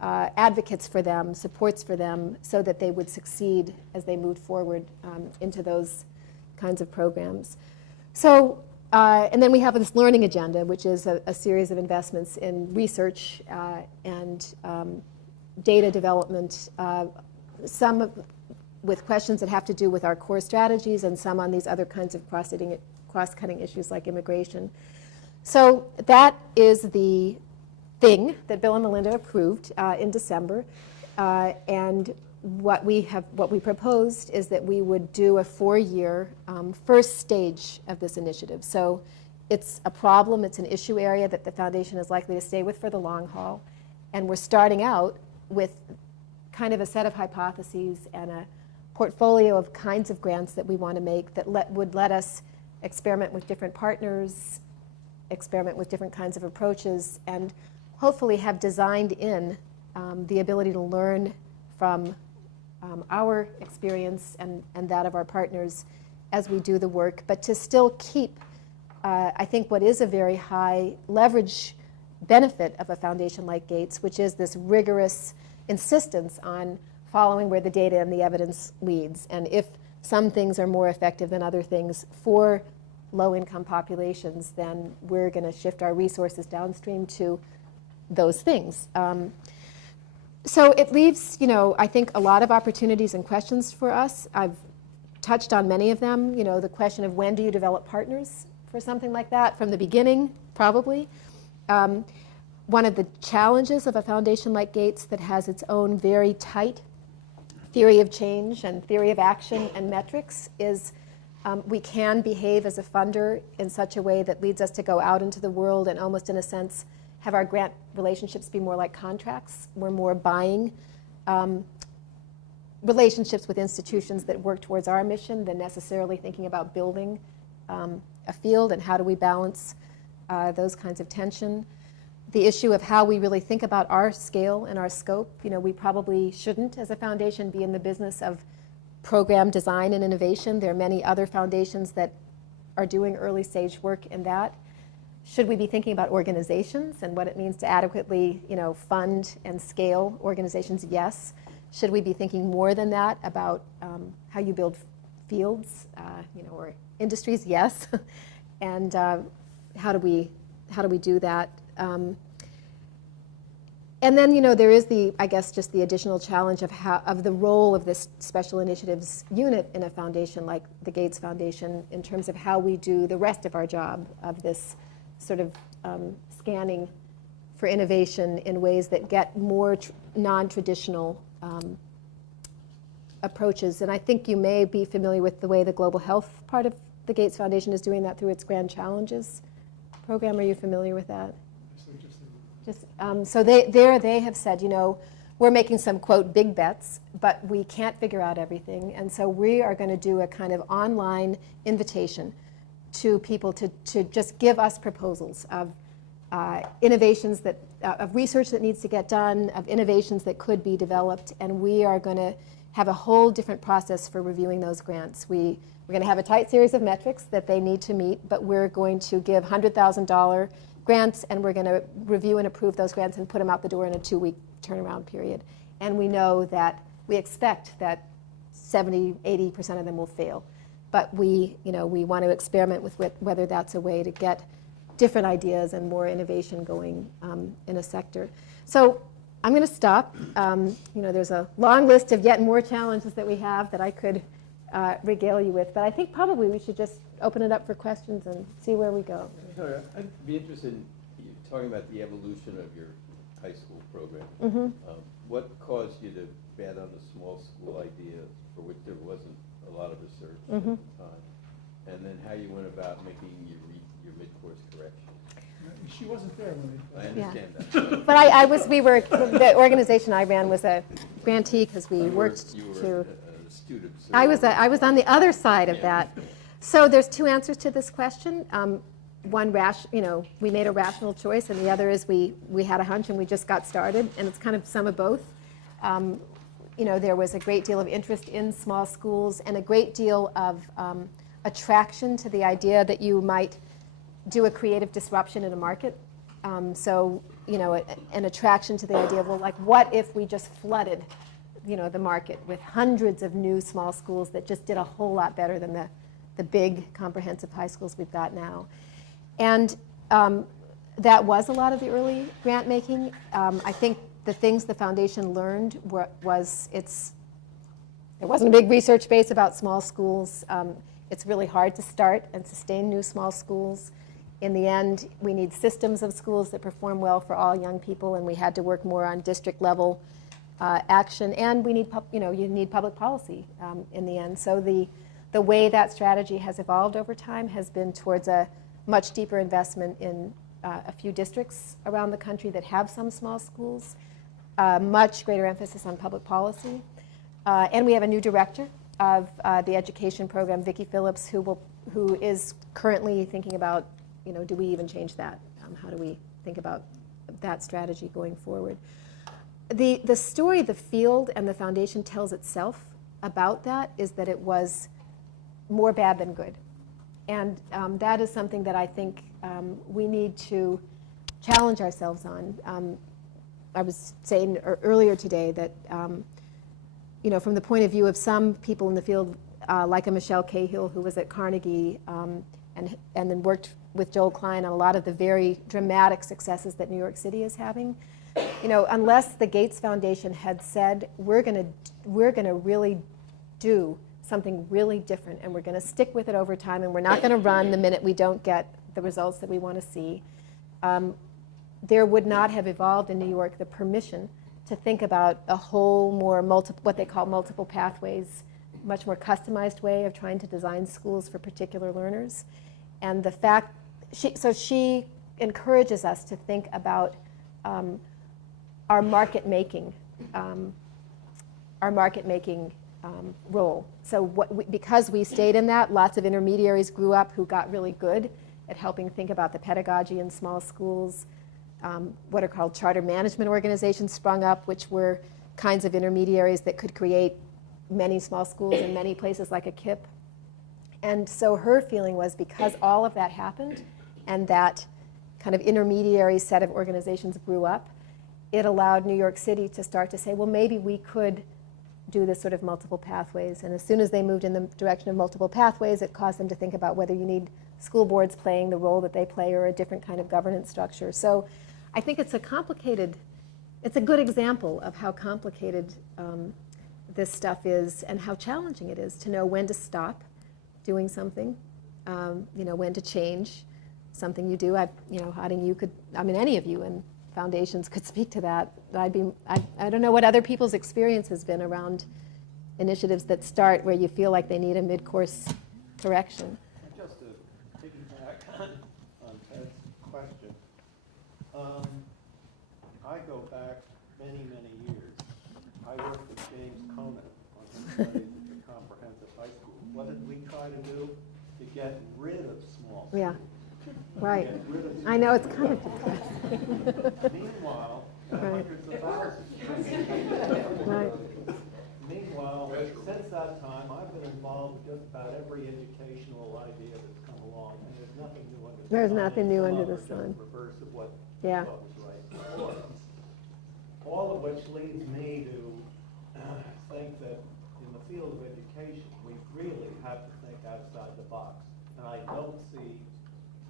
advocates for them, supports for them, so that they would succeed as they moved forward into those kinds of programs. So, and then we have this learning agenda, which is a series of investments in research and data development, some with questions that have to do with our core strategies and some on these other kinds of cross-cutting issues like immigration. So that is the thing that Bill and Melinda approved in December, and what we proposed is that we would do a 4-year first stage of this initiative. So it's a problem, it's an issue area that the foundation is likely to stay with for the long haul, and we're starting out with kind of a set of hypotheses and a portfolio of kinds of grants that we want to make that would let us experiment with different partners, experiment with different kinds of approaches, and hopefully have designed in the ability to learn from our experience and that of our partners as we do the work, but to still keep, I think, what is a very high leverage benefit of a foundation like Gates, which is this rigorous insistence on following where the data and the evidence leads. And if some things are more effective than other things for low-income populations, then we're going to shift our resources downstream to those things. So it leaves, I think, a lot of opportunities and questions for us. I've touched on many of them. The question of when do you develop partners for something like that? From the beginning, probably. One of the challenges of a foundation like Gates that has its own very tight theory of change and theory of action and metrics is we can behave as a funder in such a way that leads us to go out into the world and almost in a sense have our grant relationships be more like contracts. We're more buying relationships with institutions that work towards our mission than necessarily thinking about building a field and how do we balance those kinds of tension. The issue of how we really think about our scale and our scope. We probably shouldn't, as a foundation, be in the business of program design and innovation. There are many other foundations that are doing early stage work in that. Should we be thinking about organizations and what it means to adequately, fund and scale organizations? Yes. Should we be thinking more than that about how you build fields, or industries? Yes. And how do we do that? And then, there is just the additional challenge of the role of this special initiatives unit in a foundation like the Gates Foundation in terms of how we do the rest of our job of this sort of scanning for innovation in ways that get more non-traditional approaches. And I think you may be familiar with the way the global health part of the Gates Foundation is doing that through its Grand Challenges program. Are you familiar with that? So they have said, we're making some, quote, big bets, but we can't figure out everything. And so we are going to do a kind of online invitation to people to just give us proposals of innovations of research that needs to get done, of innovations that could be developed, and we are going to have a whole different process for reviewing those grants. We're going to have a tight series of metrics that they need to meet, but we're going to give $100,000 grants, and we're going to review and approve those grants and put them out the door in a 2-week turnaround period. And we know that we expect that 70-80% of them will fail. But we want to experiment with whether that's a way to get different ideas and more innovation going in a sector. So I'm going to stop. There's a long list of yet more challenges that we have that I could regale you with, but I think probably we should just open it up for questions and see where we go. I'd be interested in you talking about the evolution of your high school program. Mm-hmm. What caused you to bet on the small school idea, for which there wasn't a lot of research Mm-hmm. at the time, and then how you went about making your mid-course correction? She wasn't there when I we. understand that. But the organization I ran was a grantee because we You worked were to. a student. So I was on the other side of that. So there's two answers to this question. One, we made a rational choice, and the other is we had a hunch and we just got started, and it's kind of some of both. There was a great deal of interest in small schools and a great deal of attraction to the idea that you might do a creative disruption in a market. An attraction to the idea of, well, like, what if we just flooded, the market with hundreds of new small schools that just did a whole lot better than the big comprehensive high schools we've got now. And that was a lot of the early grant making. I think the things the foundation learned there wasn't a big research base about small schools. It's really hard to start and sustain new small schools. In the end, we need systems of schools that perform well for all young people, and we had to work more on district level action. And we need, you need public policy in the end. So the way that strategy has evolved over time has been towards a much deeper investment in a few districts around the country that have some small schools, much greater emphasis on public policy. And we have a new director of the education program, Vicki Phillips, who is currently thinking about, do we even change that? How do we think about that strategy going forward? The story the field and the foundation tells itself about that is that it was more bad than good. And that is something that I think we need to challenge ourselves on. I was saying earlier today that, from the point of view of some people in the field, like a Michelle Cahill, who was at Carnegie and then worked with Joel Klein on a lot of the very dramatic successes that New York City is having, unless the Gates Foundation had said, we're going to really do something really different, and we're going to stick with it over time, and we're not going to run the minute we don't get the results that we want to see, there would not have evolved in New York the permission to think about a whole more what they call multiple pathways, much more customized way of trying to design schools for particular learners. And the fact, she encourages us to think about our market making role. So because we stayed in that, lots of intermediaries grew up who got really good at helping think about the pedagogy in small schools. What are called charter management organizations sprung up, which were kinds of intermediaries that could create many small schools in many places like a KIPP. And so her feeling was, because all of that happened and that kind of intermediary set of organizations grew up, it allowed New York City to start to say, well, maybe we could do this sort of multiple pathways. And as soon as they moved in the direction of multiple pathways, it caused them to think about whether you need school boards playing the role that they play or a different kind of governance structure. So I think it's a good example of how complicated this stuff is and how challenging it is to know when to stop doing something, when to change something you do. Any of you in foundations could speak to that. I don't know what other people's experience has been around initiatives that start where you feel like they need a mid-course correction. I go back many, many years. I worked with James Conant on his studies at the Comprehensive High School. What did we try to do? To get rid of small schools. Yeah, right. Get rid of I know, it's small kind of schools. Meanwhile, Right. hundreds of thousands. Right. Meanwhile, since that time, I've been involved with just about every educational idea that's come along, and there's nothing new under the sun. There's nothing new Some under of the them are just sun. Reverse of what Yeah. was right before. All of which leads me to think that in the field of education, we really have to think outside the box. And I don't see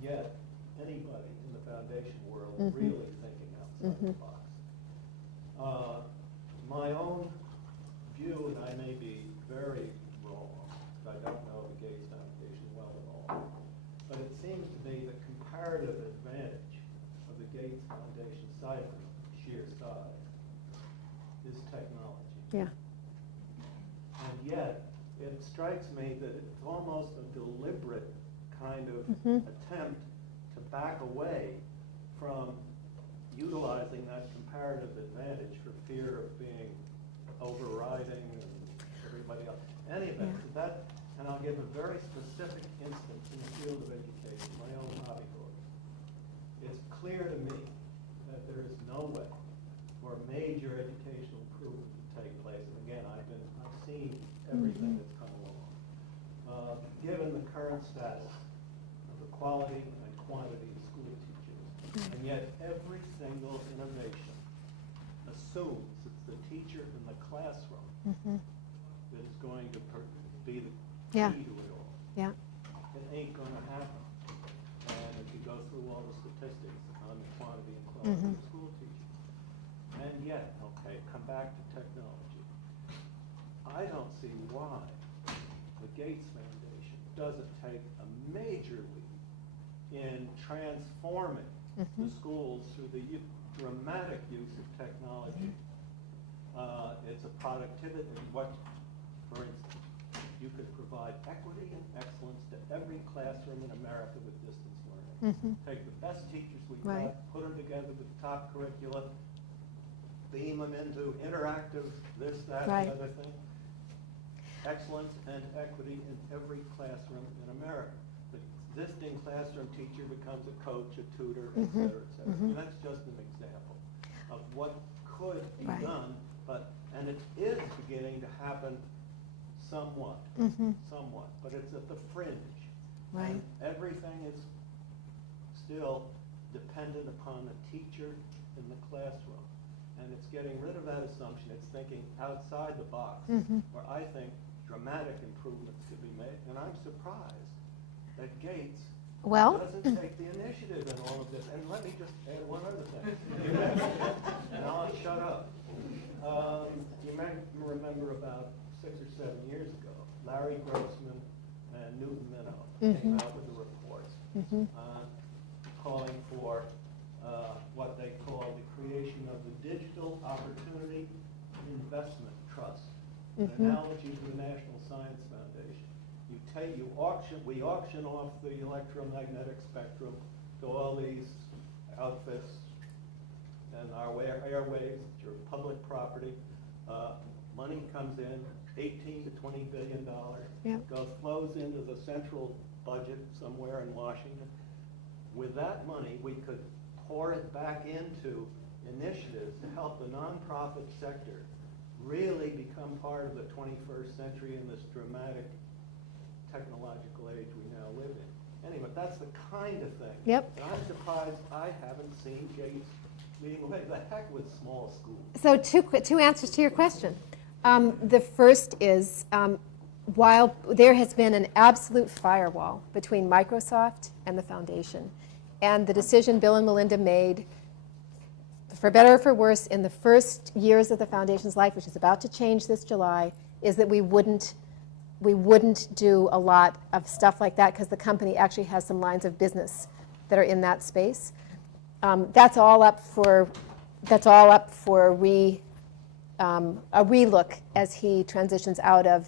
yet anybody in the foundation world really thinking outside the box. My own view, and I may be very wrong, because I don't know the Gates Foundation well at all, but it seems to me the comparative advantage of the Gates Foundation side of sheer size is technology. Yeah. And yet, it strikes me that it's almost a deliberate kind of attempt to back away from utilizing that comparative advantage for fear of being overriding and everybody else. Anyway, so that, and I'll give a very specific instance in the field of education, my own hobby horse. It's clear to me that there is no way for major educational improvement to take place. And again, I've seen everything that's come along. Given the current status of the quality and quantity of school teachers, and yet every single innovation assumes it's the teacher in the classroom that is going to be the key to it all. Yeah. It ain't going to happen. And if you go through all the statistics on the quantity and quality of school teaching, and yet, okay, come back to technology. I don't see why the Gates Foundation doesn't take a major lead in transforming the schools through the dramatic use of technology. It's a productivity, for instance, you could provide equity and excellence to every classroom in America with distance learning. Take the best teachers we've got, put them together with top curricula, beam them into interactive this, that, and the other thing. Excellence and equity in every classroom in America. The existing classroom teacher becomes a coach, a tutor, et cetera, et cetera. And that's just an example of what could be done, and it is beginning to happen somewhat, but it's at the fringe. Right. And everything is still dependent upon the teacher in the classroom. And it's getting rid of that assumption. It's thinking outside the box, where I think dramatic improvements could be made. And I'm surprised that Gates doesn't take the initiative in all of this. And let me just add one other thing. And I'll shut up. You may remember about 6 or 7 years ago, Larry Grossman and Newton Minow came out with a report calling for what they call the creation of the Digital Opportunity Investment Trust, an analogy to the National Science Foundation. We auction off the electromagnetic spectrum to all these outfits and our airwaves, which are public property. Money comes in, $18 to $20 billion, flows into the central budget somewhere in Washington. With that money, we could pour it back into initiatives to help the nonprofit sector really become part of the 21st century in this dramatic technological age we now live in. Anyway, that's the kind of thing. Yep. And I'm surprised I haven't seen Gates leading away. The heck with small schools. So two answers to your question. The first is, while there has been an absolute firewall between Microsoft and the foundation, and the decision Bill and Melinda made, for better or for worse, in the first years of the foundation's life, which is about to change this July, is that we wouldn't do a lot of stuff like that because the company actually has some lines of business that are in that space. That's all up for a relook as he transitions out of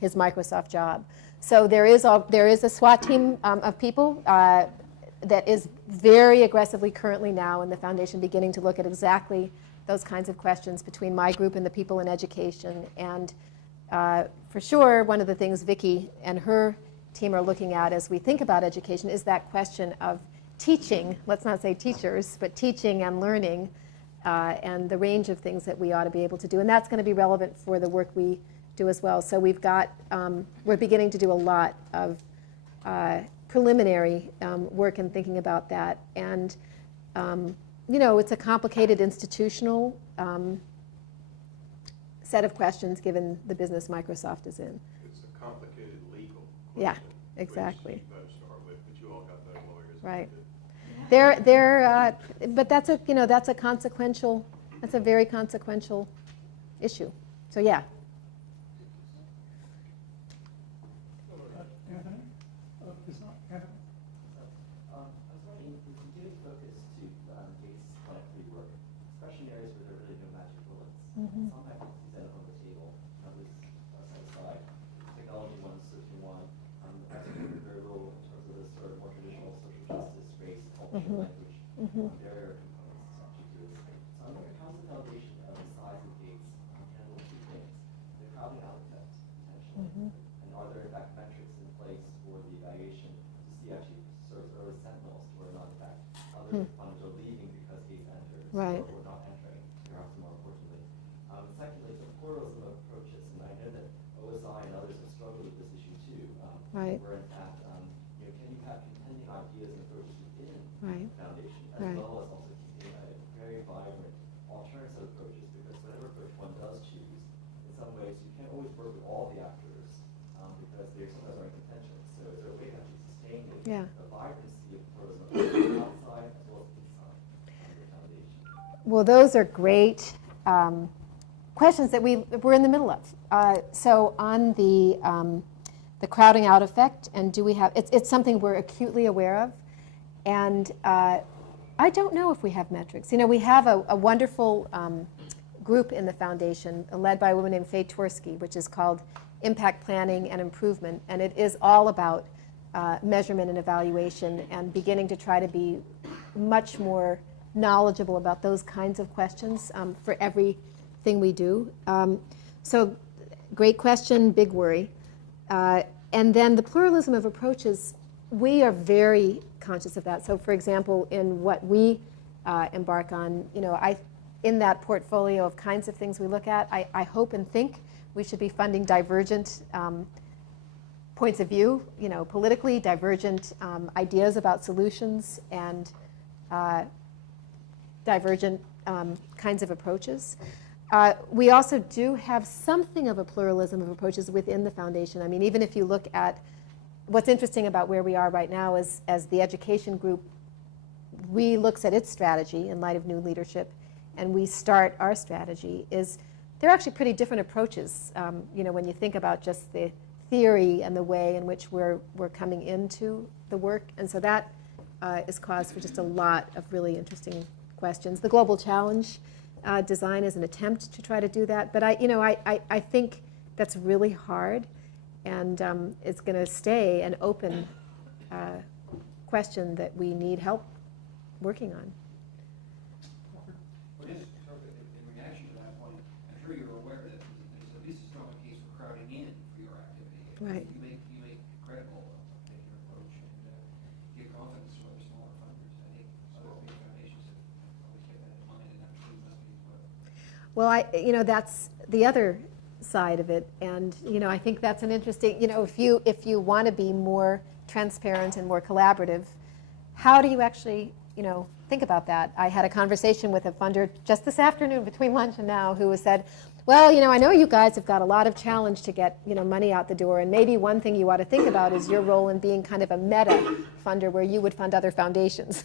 his Microsoft job. So there is a SWAT team of people that is very aggressively currently now in the foundation beginning to look at exactly those kinds of questions between my group and the people in education. And for sure, one of the things Vicki and her team are looking at as we think about education is that question of teaching, let's not say teachers, but teaching and learning, and the range of things that we ought to be able to do. And that's going to be relevant for the work we do as well. So we've got, we're beginning to do a lot of preliminary work in thinking about that. And, you know, it's a complicated institutional set of questions given the business Microsoft is in. It's a complicated legal Yeah, question. exactly. Which you both start with, but you all got better lawyers. than Right. you did. But that's a, you know, that's a consequential, that's a very consequential issue. So yeah. Anthony? It's not Anthony? I was wondering if we do focus to Gates' philanthropy work, especially in areas where there are really no magic bullets. Mhm. Some hypotheses end up on the table, others are set aside. Technology one is certainly one. I think very little in terms of the sort of more traditional social justice, race, culture, Mhm. language, Mhm. barrier components subject to it. So I'm wondering how's the foundation of the size of Gates handle two things? The crowding out effect, potentially. Mhm. And are there in fact metrics in place for the evaluation to see actually sort of early sentinels or not in fact other funders are leaving because Gates enters Right. or not entering, perhaps more importantly. Secondly, the pluralism of approaches, and I know that OSI and others have struggled with this issue too. Right. Where in fact, you know, can you have contending ideas and approaches within Right. the foundation, as Right. well as also keeping a very vibrant alternative approaches, because whatever approach one does choose, in some ways you can't always work with all the actors because they sometimes are in contention. So is there a way to actually sustain the vibrancy of pluralism outside as well as inside the foundation? Well, those are great questions that we're in the middle of. So on the crowding out effect, and do we have, it's something we're acutely aware of. And I don't know if we have metrics. You know, we have a wonderful group in the foundation led by a woman named Faye Tversky, which is called Impact Planning and Improvement. And it is all about measurement and evaluation and beginning to try to be much more knowledgeable about those kinds of questions for everything we do. So great question, big worry. And then the pluralism of approaches, we are very conscious of that. So for example, in what we embark on, you know, in that portfolio of kinds of things we look at, I hope and think we should be funding divergent points of view, you know, politically divergent ideas about solutions and divergent kinds of approaches. We also do have something of a pluralism of approaches within the foundation. I mean, even if you look at what's interesting about where we are right now is as the education group re-looks at its strategy in light of new leadership, and we start our strategy, is they're actually pretty different approaches. You know, when you think about just the theory and the way in which we're coming into the work, and so that is cause for just a lot of really interesting questions. The Global Challenge design is an attempt to try to do that, but I think that's really hard, and it's going to stay an open question that we need help working on. Well, just sort of in reaction to that point, I'm sure you're aware that there's at least a strong case for crowding in for your activity. Right. You make credible in your approach and give confidence to other smaller funders. I think other big foundations have always kept that in mind, and I'm sure you must be as well. Well, that's the other side of it, and I think that's an interesting. If you want to be more transparent and more collaborative, how do you actually think about that? I had a conversation with a funder just this afternoon between lunch and now who said, well, I know you guys have got a lot of challenge to get money out the door, and maybe one thing you ought to think about is your role in being kind of a meta funder where you would fund other foundations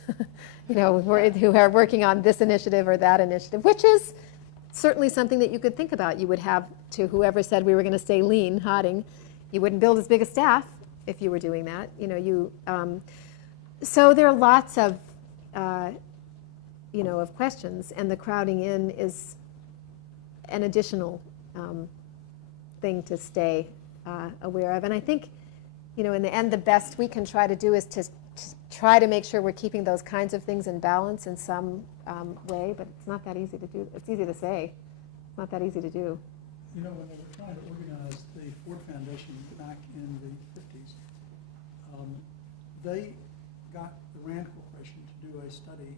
who are working on this initiative or that initiative, which is certainly something that you could think about. You would have, to whoever said we were going to stay lean, Hotting, you wouldn't build as big a staff if you were doing that. So there are lots of of questions, and the crowding in is an additional thing to stay aware of. And I think, in the end, the best we can try to do is to try to make sure we're keeping those kinds of things in balance in some way, but it's not that easy to do. It's easy to say, it's not that easy to do. You know, when they were trying to organize the Ford Foundation back in the 50s, they got the Rand Corporation to do a study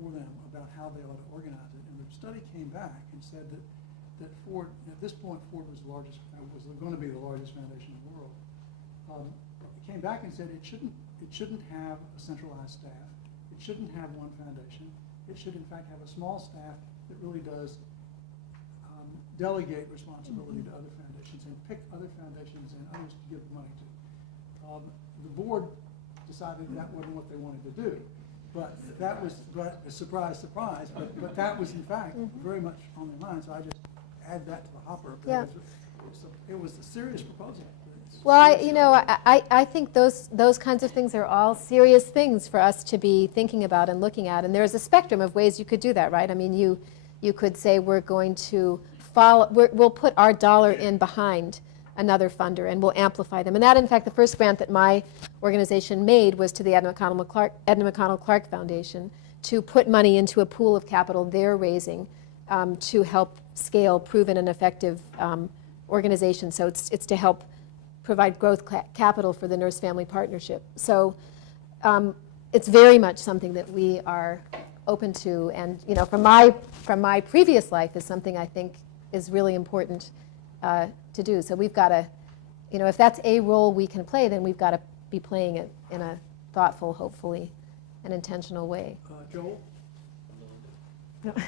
for them about how they ought to organize it. And the study came back and said that Ford, at this point, Ford was the largest, was going to be the largest foundation in the world. It came back and said it shouldn't have a centralized staff. It shouldn't have one foundation. It should, in fact, have a small staff that really does delegate responsibility to other foundations and pick other foundations and others to give money to. The board decided that wasn't what they wanted to do. But that was, surprise, surprise, but that was in fact very much on their mind, so I just add that to the hopper. Yeah. It was a serious proposal. Well, I think those kinds of things are all serious things for us to be thinking about and looking at, and there's a spectrum of ways you could do that, right? I mean, you could say we're going to we'll put our dollar in behind another funder and we'll amplify them. And that, in fact, the first grant that my organization made was to the Edna McConnell Clark Foundation to put money into a pool of capital they're raising to help scale proven and effective organizations. So it's to help provide growth capital for the Nurse Family Partnership. So it's very much something that we are open to, and from my previous life is something I think is really important to do. So we've got to, if that's a role we can play, then we've got to be playing it in a thoughtful, hopefully, and intentional way. Joel? Talk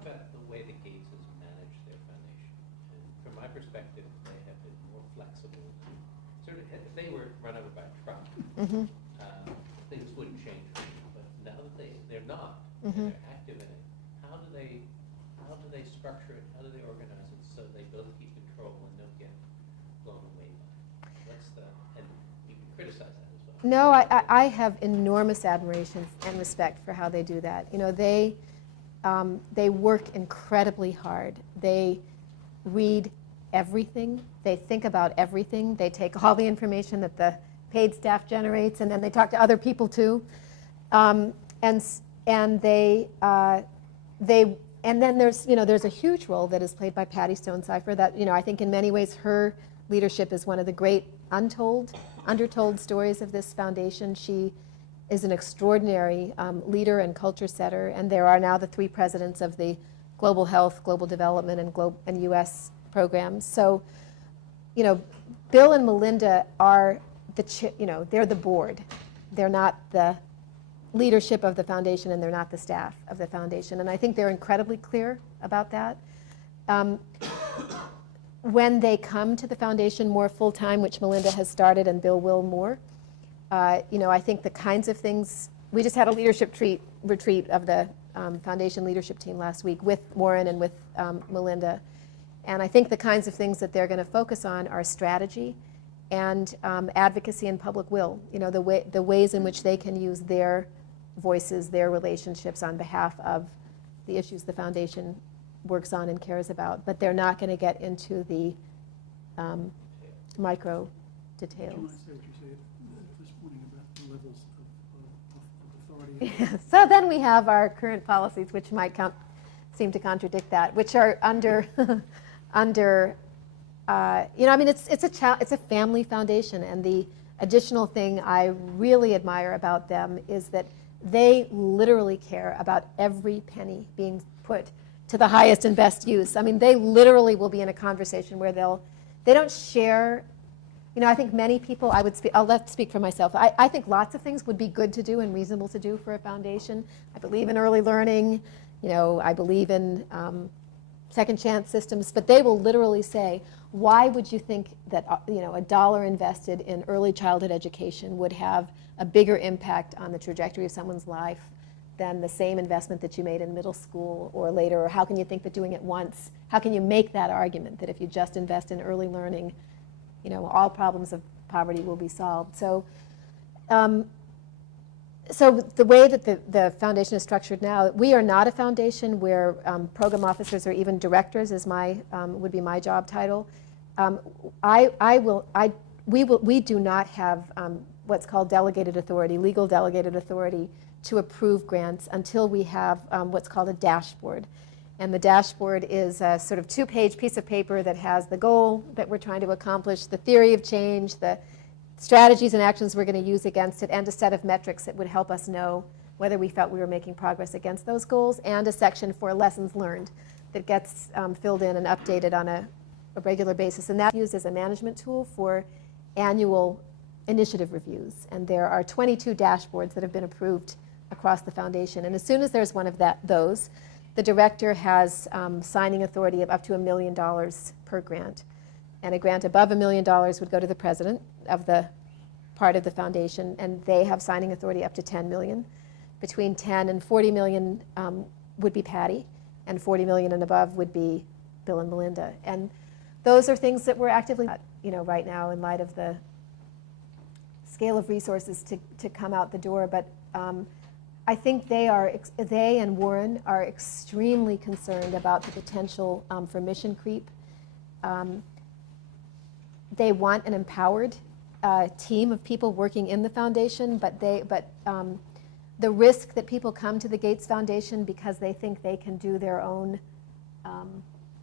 about the way the Gateses manage their foundation. And from my perspective, they have been more flexible. Sort of, if they were run over by a truck, things wouldn't change. But now that they're not, and they're active in it, how do they structure it? How do they organize it so they both keep control and don't get blown away by it? What's the, and you can criticize that as well. No, I have enormous admiration and respect for how they do that. They work incredibly hard. They read everything. They think about everything. They take all the information that the paid staff generates, and then they talk to other people too. And then there's a huge role that is played by Patty Stone-Cipher that, I think in many ways her leadership is one of the great undertold stories of this foundation. She is an extraordinary leader and culture setter, and there are now the 3 presidents of the Global Health, Global Development, and U.S. programs. So, Bill and Melinda are they're the board. They're not the leadership of the foundation, and they're not the staff of the foundation. And I think they're incredibly clear about that. When they come to the foundation more full-time, which Melinda has started and Bill will more, I think the kinds of things, we just had a leadership retreat of the foundation leadership team last week with Warren and with Melinda. And I think the kinds of things that they're going to focus on are strategy and advocacy and public will, the ways in which they can use their voices, their relationships on behalf of the issues the foundation works on and cares about. But they're not going to get into the micro details. Do you want to say what you said this morning about the levels of authority? So then we have our current policies, which might seem to contradict that, which are under it's a family foundation, and the additional thing I really admire about them is that they literally care about every penny being put to the highest and best use. I mean, they literally will be in a conversation where they don't share. I think many people, I'll speak for myself. I think lots of things would be good to do and reasonable to do for a foundation. I believe in early learning. I believe in second chance systems, but they will literally say, why would you think that $1 invested in early childhood education would have a bigger impact on the trajectory of someone's life than the same investment that you made in middle school or later? Or how can you think that doing it once, how can you make that argument that if you just invest in early learning, all problems of poverty will be solved? So the way that the foundation is structured now, we are not a foundation where program officers or even directors would be my job title. I we do not have what's called delegated authority, legal delegated authority, to approve grants until we have what's called a dashboard. And the dashboard is a sort of 2-page piece of paper that has the goal that we're trying to accomplish, the theory of change, the strategies and actions we're going to use against it, and a set of metrics that would help us know whether we felt we were making progress against those goals, and a section for lessons learned that gets filled in and updated on a regular basis. And that's used as a management tool for annual initiative reviews. And there are 22 dashboards that have been approved across the foundation. And as soon as there's one of those, the director has signing authority of up to $1 million per grant. And a grant above $1 million would go to the president of the part of the foundation, and they have signing authority up to $10 million. Between 10 and 40 million would be Patty, and 40 million and above would be Bill and Melinda. And those are things that we're actively, right now in light of the scale of resources to come out the door. But I think they and Warren are extremely concerned about the potential for mission creep. They want an empowered team of people working in the foundation, but the risk that people come to the Gates Foundation because they think they can do their own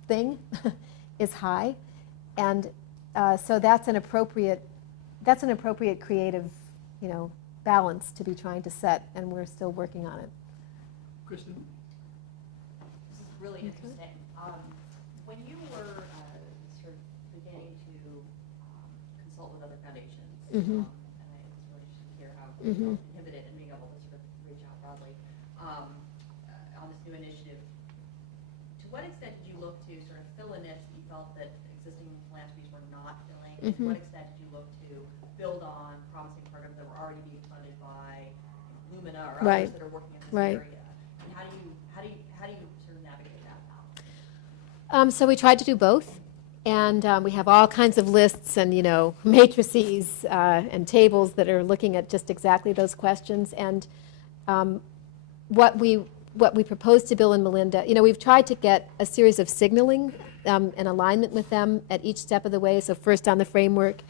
thing is high, and so that's an appropriate creative, balance to be trying to set, and we're still working on it. Kristen? This is really interesting. When you were sort of beginning to consult with other foundations, Mm-hmm. and I was really interested to hear how you Mm-hmm. felt inhibited in being able to sort of reach out broadly on this new initiative, to what extent did you look to sort of fill a niche that you felt that existing philanthropies were not filling? And to Mm-hmm. what extent did you look to build on promising programs that were already being funded by Lumina or Right. others that are working in this Right. area? And how do you sort of navigate that balance? So we tried to do both, and we have all kinds of lists and matrices and tables that are looking at just exactly those questions. And what we proposed to Bill and Melinda, we've tried to get a series of signaling and alignment with them at each step of the way. So first on the framework,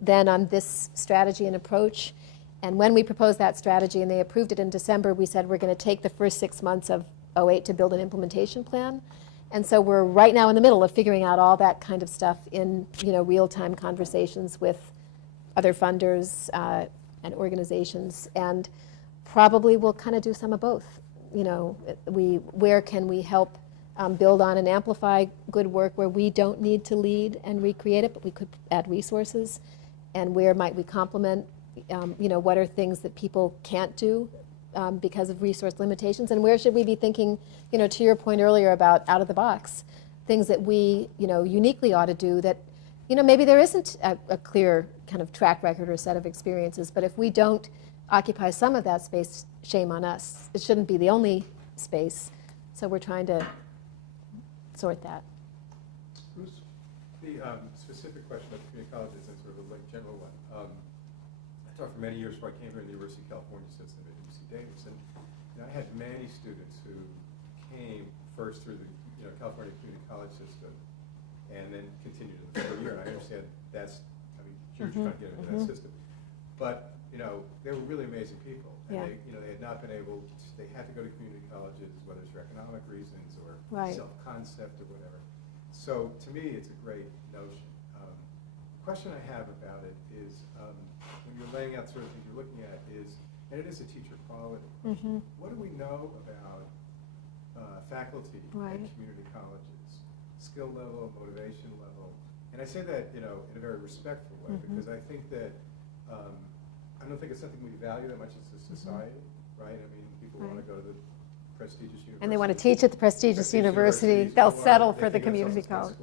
then on this strategy and approach. And when we proposed that strategy and they approved it in December, we said we're going to take the first 6 months of 2008 to build an implementation plan. And so we're right now in the middle of figuring out all that kind of stuff in real-time conversations with other funders and organizations, and probably we'll kind of do some of both. Where can we help build on and amplify good work where we don't need to lead and recreate it, but we could add resources, and where might we complement? What are things that people can't do because of resource limitations, and where should we be thinking, to your point earlier about out of the box, things that we, uniquely ought to do that, maybe there isn't a clear kind of track record or set of experiences, but if we don't occupy some of that space, shame on us. It shouldn't be the only space, so we're trying to sort that. Bruce? The specific question about community colleges and sort of a general one. I taught for many years before I came here in the University of California system at UC Davis, and I had many students who came first through the California Community College system and then continued in the 4th year. And I understand that's, huge trying to get into that system. But, they were really amazing people. And they had not been able, they had to go to community colleges, whether it's for economic reasons or self-concept or whatever. So to me, it's a great notion. The question I have about it is, when you're laying out sort of things you're looking at is, and it is a teacher quality. What do we know about faculty at community colleges? Skill level, motivation level. And I say that, in a very respectful way, because I think that, I don't think it's something we value that much as a society, right? I mean, people want to go to the prestigious university. And they want to teach at the prestigious university. They'll settle for the community college.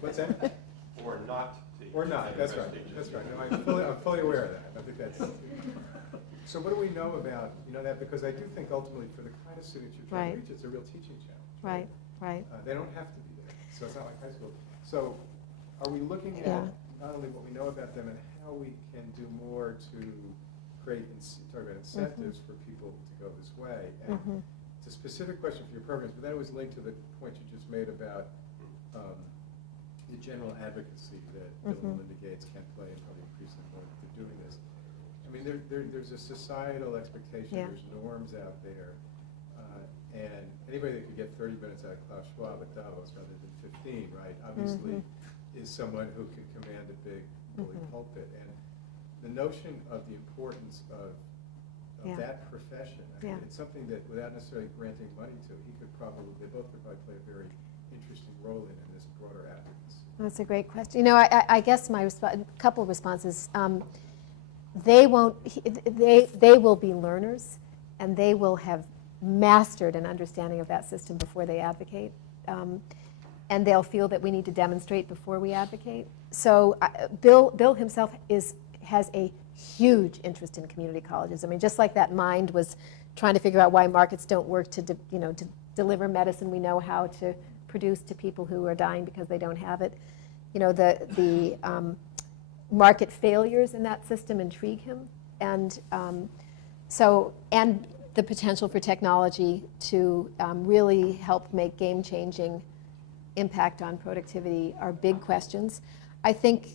What's that? Or not teach. Or not, that's right, that's right. No, I'm fully aware of that. I think that's, so what do we know about, that, because I do think ultimately for the kind of students you're trying to reach, it's a real teaching challenge. Right. They don't have to be there, so it's not like high school. So are we looking at not only what we know about them and how we can do more to create, talk about incentives for people to go this way? And it's a specific question for your programs, but that was linked to the point you just made about the general advocacy that Bill and Melinda Gates can play, and probably increasingly more that they're doing this. I mean, there's a societal expectation, Yeah. there's norms out there, and anybody that could get 30 minutes out of Klaus Schwab at Davos rather than 15, right, obviously is someone who can command a big bully pulpit. And the notion of the importance of Yeah. that profession, I mean, Yeah. it's something that without necessarily granting money to, they both could probably play a very interesting role in this broader advocacy. That's a great question. You know, I guess my couple of responses. They will be learners, and they will have mastered an understanding of that system before they advocate. And they'll feel that we need to demonstrate before we advocate. So Bill himself has a huge interest in community colleges. I mean, just like that mind was trying to figure out why markets don't work to deliver medicine we know how to produce to people who are dying because they don't have it. You know, the market failures in that system intrigue him, and and the potential for technology to really help make game-changing impact on productivity are big questions. I think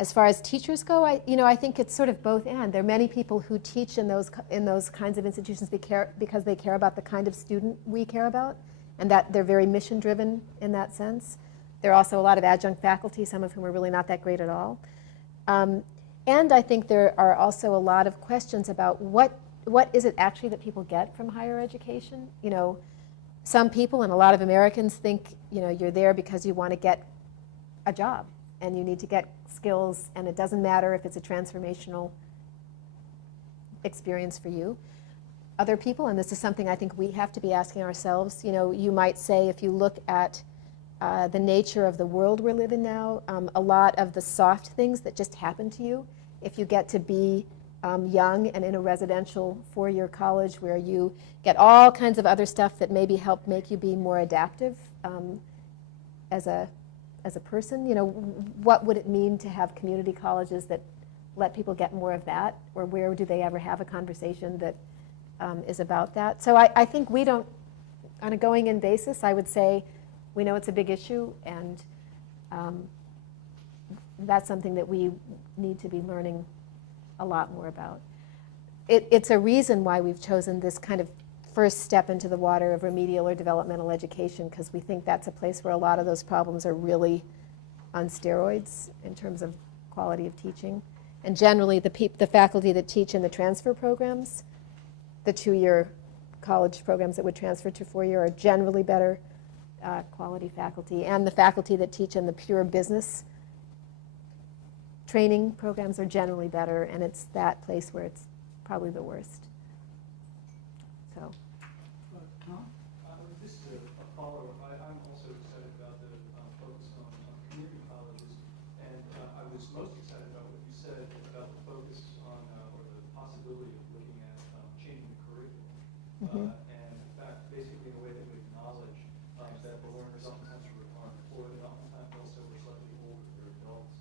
as far as teachers go, I think it's sort of both and. There are many people who teach in those kinds of institutions because they care about the kind of student we care about, and that they're very mission-driven in that sense. There are also a lot of adjunct faculty, some of whom are really not that great at all. And I think there are also a lot of questions about what is it actually that people get from higher education. You know, some people and a lot of Americans think, you're there because you want to get a job and you need to get skills, and it doesn't matter if it's a transformational experience for you. Other people, and this is something I think we have to be asking ourselves, you might say, if you look at the nature of the world we're living now, a lot of the soft things that just happen to you, if you get to be young and in a residential four-year college where you get all kinds of other stuff that maybe help make you be more adaptive as a person, what would it mean to have community colleges that let people get more of that, or where do they ever have a conversation that is about that? So I think we don't, on a going-in basis, I would say we know it's a big issue, and that's something that we need to be learning a lot more about. It's a reason why we've chosen this kind of first step into the water of remedial or developmental education, because we think that's a place where a lot of those problems are really on steroids in terms of quality of teaching. And generally, the faculty that teach in the transfer programs, the 2-year college programs that would transfer to 4-year, are generally better quality faculty. And the faculty that teach in the pure business training programs are generally better, and it's that place where it's probably the worst. So. Tom? This is a follow-up. I'm also excited about the focus on community colleges, and I was most excited about what you said about the focus on, or the possibility of looking at changing the curriculum, and in fact, basically in a way that would acknowledge that the learners oftentimes are employed, and oftentimes also are slightly older, they're adults.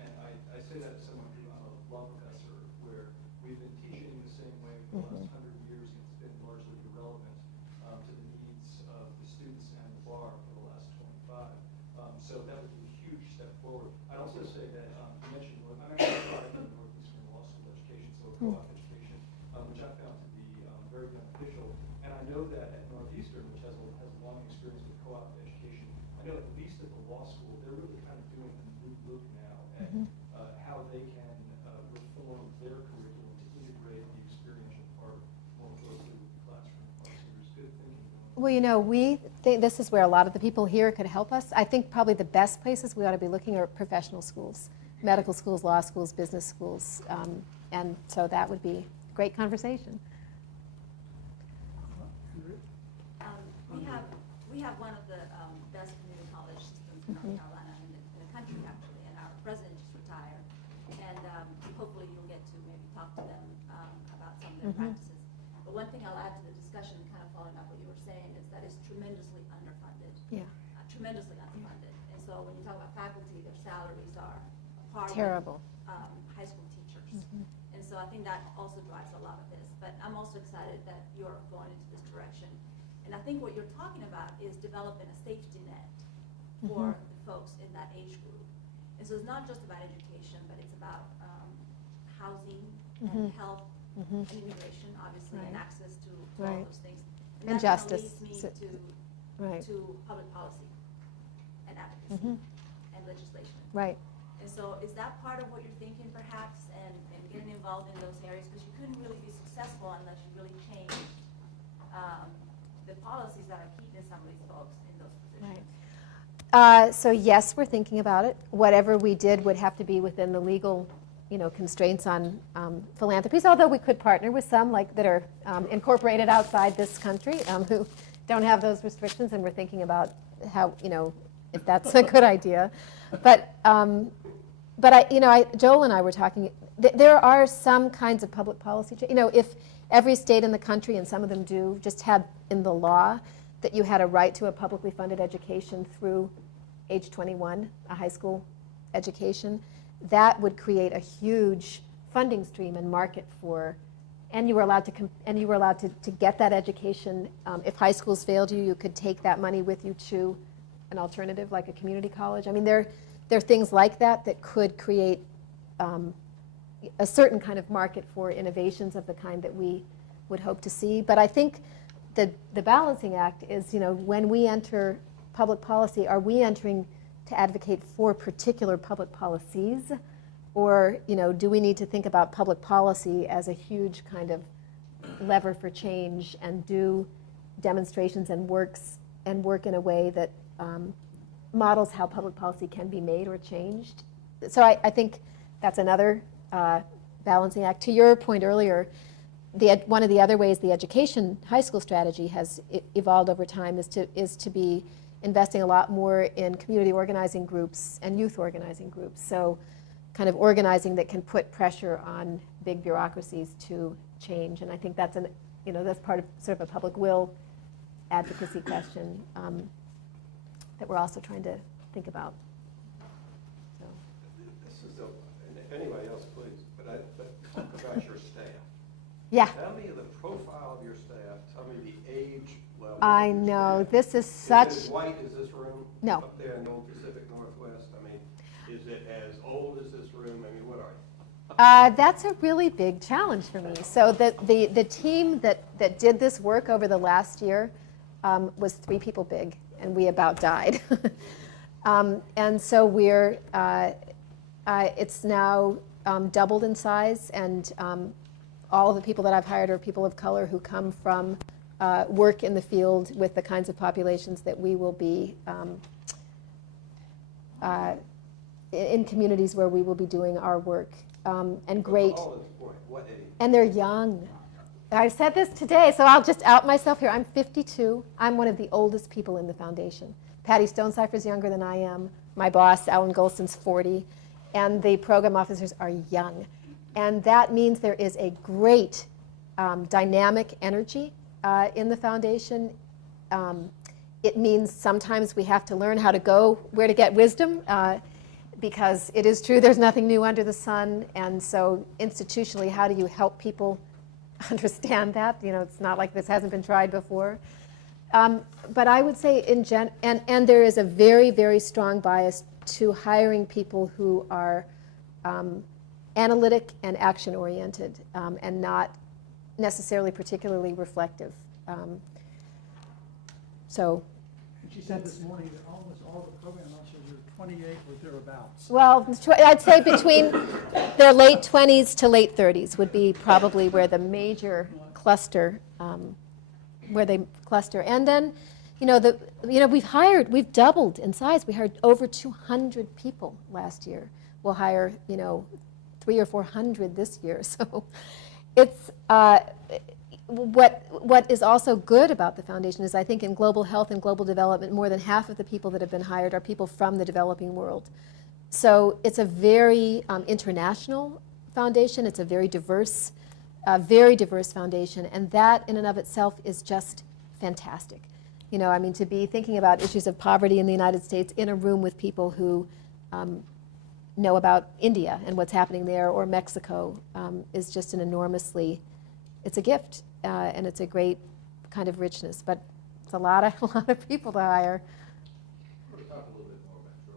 And I say that as someone who, I'm a law professor, where we've been teaching in the same way for the last 100 years, and it's been largely irrelevant to the needs of the students and the bar for the last 25. So that would be a huge step forward. I'd also say that you mentioned, I'm actually in the Northeastern Law School education, so a co-op education, which I found to be very beneficial. And I know that at Northeastern, which has a long experience with co-op education, I know at least at the law school, they're really kind of doing a new look now at how they can reform their curriculum to integrate the experiential part more closely with the classroom part. So there's good thinking going on. Well, we think this is where a lot of the people here could help us. I think probably the best places we ought to be looking are professional schools, medical schools, law schools, business schools, and so that would be a great conversation. We have one of the best community college systems in North Carolina in the country, actually, and our president just retired. And hopefully you'll get to maybe talk to them about some of their practices. But one thing I'll add to the discussion, kind of following up what you were saying, is that it's tremendously underfunded. Yeah. Tremendously underfunded. And so when you talk about faculty, their salaries are part Terrible. of high school teachers. And so I think that also drives a lot of this. But I'm also excited that you're going into this direction. And I think what you're talking about is developing a safety net for the folks in that age group. And so it's not just about education, but it's about housing and Mhm. health Mhm. and immigration, obviously, and Right. access to all Right. those things. And that kinda justice. leads me So- to Right. to public policy and advocacy Mhm. and legislation. Right. And so is that part of what you're thinking perhaps, and getting involved in those areas? Because you couldn't really be successful unless you really changed the policies that are keeping some of these folks in those positions. Right. So yes, we're thinking about it. Whatever we did would have to be within the legal, constraints on philanthropies, although we could partner with some that are incorporated outside this country who don't have those restrictions, and we're thinking about how, if that's a good idea. But Joel and I were talking, there are some kinds of public policy, if every state in the country, and some of them do, just had in the law that you had a right to a publicly funded education through age 21, a high school education, that would create a huge funding stream and market for, and you were allowed to get that education. If high schools failed you, you could take that money with you to an alternative like a community college. I mean, there are things like that that could create a certain kind of market for innovations of the kind that we would hope to see. But I think the balancing act is, when we enter public policy, are we entering to advocate for particular public policies? Or, do we need to think about public policy as a huge kind of lever for change and do demonstrations and work in a way that models how public policy can be made or changed? So I think that's another balancing act. To your point earlier, one of the other ways the education high school strategy has evolved over time is to be investing a lot more in community organizing groups and youth organizing groups. So kind of organizing that can put pressure on big bureaucracies to change. And I think that's that's part of sort of a public will advocacy question that we're also trying to think about. So. This is and anybody else, please, but talk about your staff. Yeah. Tell me the profile of your staff. Tell me the age level. I of your know, staff. this is such. Is it as white as this room? No. Up there in the old Pacific Northwest? I mean, is it as old as this room? I mean, what are you? That's a really big challenge for me. So the team that did this work over the last year was 3 people big, and we about died. And so it's now doubled in size, and all of the people that I've hired are people of color who come from work in the field with the kinds of populations that we will be in communities where we will be doing our work. And great. What age? And they're young. I said this today, so I'll just out myself here. I'm 52. I'm one of the oldest people in the foundation. Patty Stonecipher's younger than I am. My boss, Alan Golston's 40. And the program officers are young. And that means there is a great dynamic energy in the foundation. It means sometimes we have to learn how to go where to get wisdom, because it is true there's nothing new under the sun. And so institutionally, how do you help people understand that? It's not like this hasn't been tried before. But I would say and there is a very, very strong bias to hiring people who are analytic and action-oriented, and not necessarily particularly reflective. So. And she said this morning that almost all the program officers are 28 or thereabouts. Well, I'd say between their late 20s to late 30s would be probably where the major cluster, where they cluster. And then, we've doubled in size. We hired over 200 people last year. We'll hire, 300 or 400 this year. So it's, what is also good about the foundation is I think in global health and global development, more than half of the people that have been hired are people from the developing world. So it's a very international foundation. It's a very diverse foundation, and that in and of itself is just fantastic. To be thinking about issues of poverty in the United States in a room with people who know about India and what's happening there, or Mexico, is just it's a gift, and it's a great kind of richness. But it's a lot of people to hire. I want to talk a little bit more about your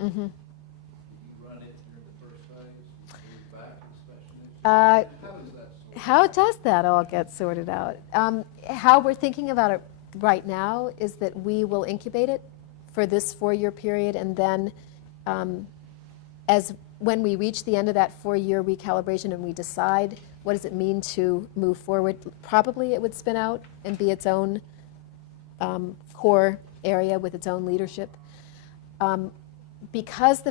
Mhm. Do you run it during the first phase, move back to special needs? How does that sort How does that all get sorted out? How we're thinking about it right now is that we will incubate it for this 4-year period, and then when we reach the end of that 4-year recalibration and we decide what does it mean to move forward, probably it would spin out and be its own core area with its own leadership. Because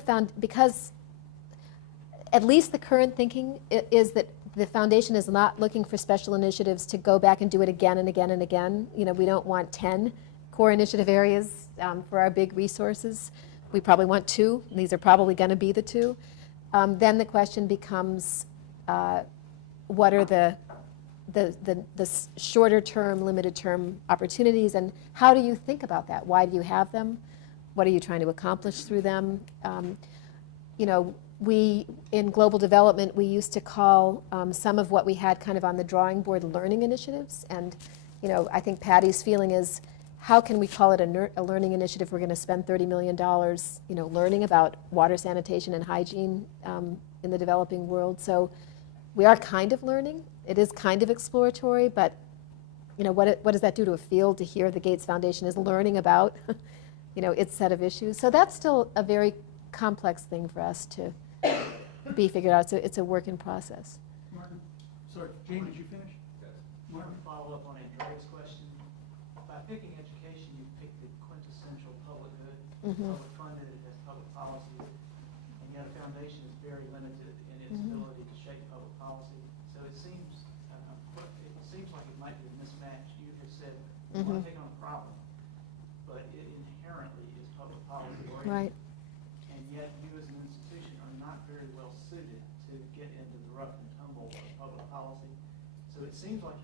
at least the current thinking is that the foundation is not looking for special initiatives to go back and do it again and again and again. You know, we don't want 10 core initiative areas for our big resources. We probably want 2, and these are probably going to be the 2. Then the question becomes, what are the shorter term, limited term opportunities, and how do you think about that? Why do you have them? What are you trying to accomplish through them? You know, we, in global development, we used to call some of what we had kind of on the drawing board learning initiatives. And, you know, I think Patty's feeling is, how can we call it a learning initiative? We're going to spend $30 million, you know, learning about water, sanitation, and hygiene in the developing world. So we are kind of learning. It is kind of exploratory, but, you know, what does that do to a field to hear the Gates Foundation is learning about, you know, its set of issues? So that's still a very complex thing for us to be figured out. So it's a work in process. Martin, sorry, Gene, did you finish? Yes. Martin? Follow up on Andrea's question. By picking education, you pick the quintessential public good, public funded, it has public policies, and yet a foundation is very limited in its ability to shape public policy. So it seems like it might be a mismatch. You have said you want to take on a problem, but it inherently is public policy oriented. Right. And yet you as an institution are not very well suited to get into the rough and tumble of public policy. So it seems like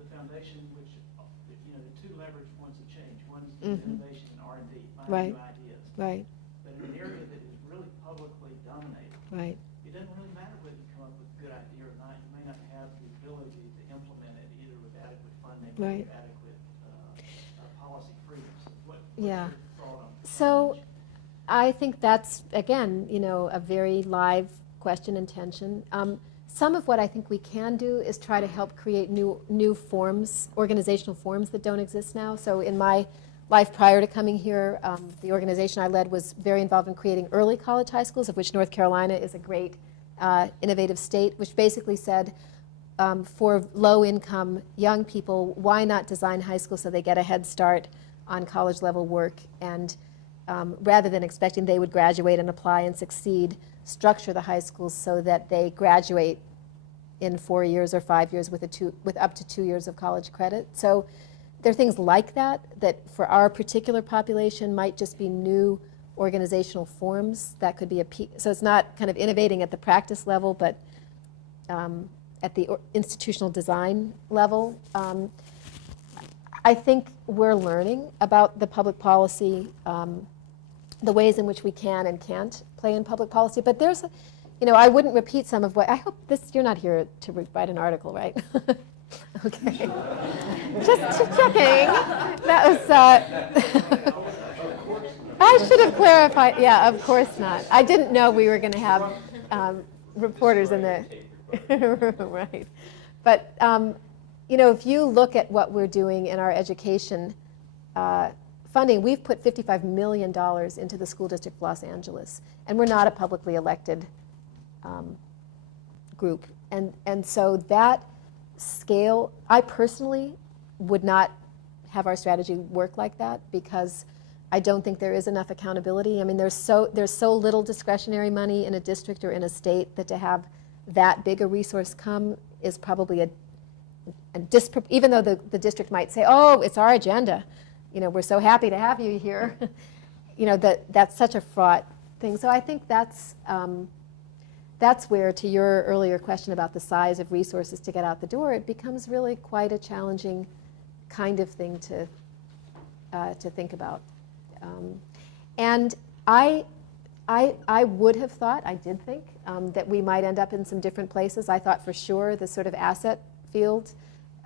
the foundation, which, you know, the 2 leverage points of change. One is innovation and R&D, finding new ideas. Right. But in an area that is really publicly dominated, Right. it doesn't really matter whether you come up with a good idea or not. You may not have the ability to implement it either with adequate funding Right. or adequate policy freedom. So what's Yeah. your thought on that? So I think that's, again, you know, a very live question and tension. Some of what I think we can do is try to help create new forms, organizational forms that don't exist now. So in my life prior to coming here, the organization I led was very involved in creating early college high schools, of which North Carolina is a great innovative state, which basically said, for low-income young people, why not design high school so they get a head start on college-level work, and rather than expecting they would graduate and apply and succeed, structure the high schools so that they graduate in 4 years or 5 years with up to 2 years of college credit. So there are things like that for our particular population might just be new organizational forms that could be so it's not kind of innovating at the practice level, but at the institutional design level. I think we're learning about the public policy, the ways in which we can and can't play in public policy. But there's, you know, I wouldn't repeat some of what, I hope you're not here to write an article, right? Okay. Just checking. That was, I should have clarified. Yeah, of course not. I didn't know we were going to have reporters in the right. But you know, if you look at what we're doing in our education funding, we've put $55 million into the School District of Los Angeles, and we're not a publicly elected group. And so that scale, I personally would not have our strategy work like that, because I don't think there is enough accountability. I mean, there's so little discretionary money in a district or in a state that to have that big a resource come is probably even though the district might say, oh, it's our agenda, you know, we're so happy to have you here, you know, that's such a fraught thing. So I think that's where, to your earlier question about the size of resources to get out the door, it becomes really quite a challenging kind of thing to think about. And I would have thought, I did think, that we might end up in some different places. I thought for sure the sort of asset field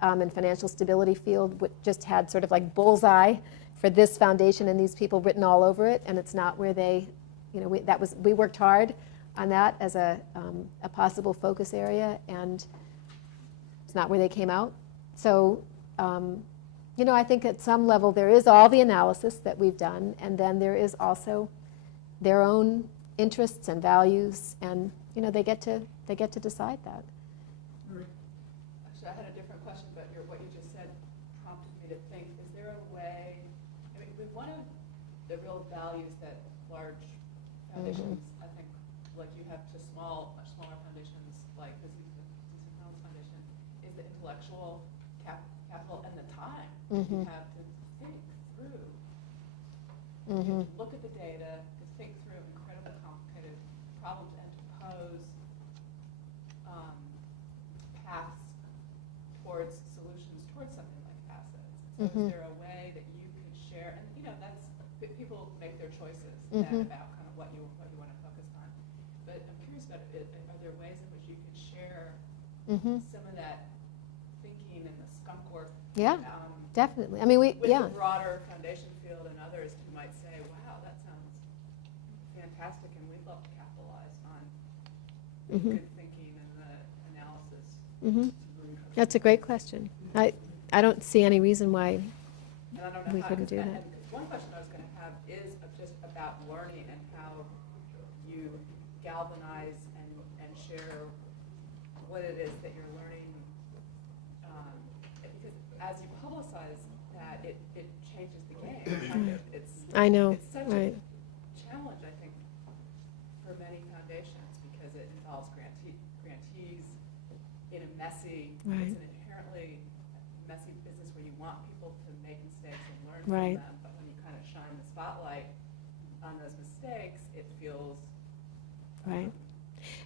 and financial stability field just had sort of like bullseye for this foundation and these people written all over it, and it's not where they we worked hard on that as a possible focus area, and it's not where they came out. So, I think at some level there is all the analysis that we've done, and then there is also their own interests and values, and they get to decide that. Actually, I had a different question, but what you just said prompted me to think, is there a way, one of the real values that large foundations, I think, like you have to much smaller foundations like the Cecil Foundation, is the intellectual capital and the time that you have to think through, to look at the data, to think through incredibly complicated problems, and to pose paths towards solutions towards something like assets. So is there a way that you could share, and that's people make their choices about kind of what you want to focus on. But I'm curious about it. Are there ways in which you could share some of that thinking and the skunk work? Yeah, definitely. I mean, with the broader foundation field and others who might say, "Wow, that sounds fantastic, and we'd love to capitalize on good thinking and the analysis." That's a great question. I don't see any reason why And I don't know we how, couldn't do that. and one question I was going to have is just about learning and how you galvanize and share what it is that you're learning. Because as you publicize that, it changes the game. Kind of. I know, It's such right. a challenge, I think, for many foundations because it involves grantees in a messy, Right. it's an inherently messy business where you want people to make mistakes and learn Right. from them, but when you kind of shine the spotlight on those mistakes, it feels Right.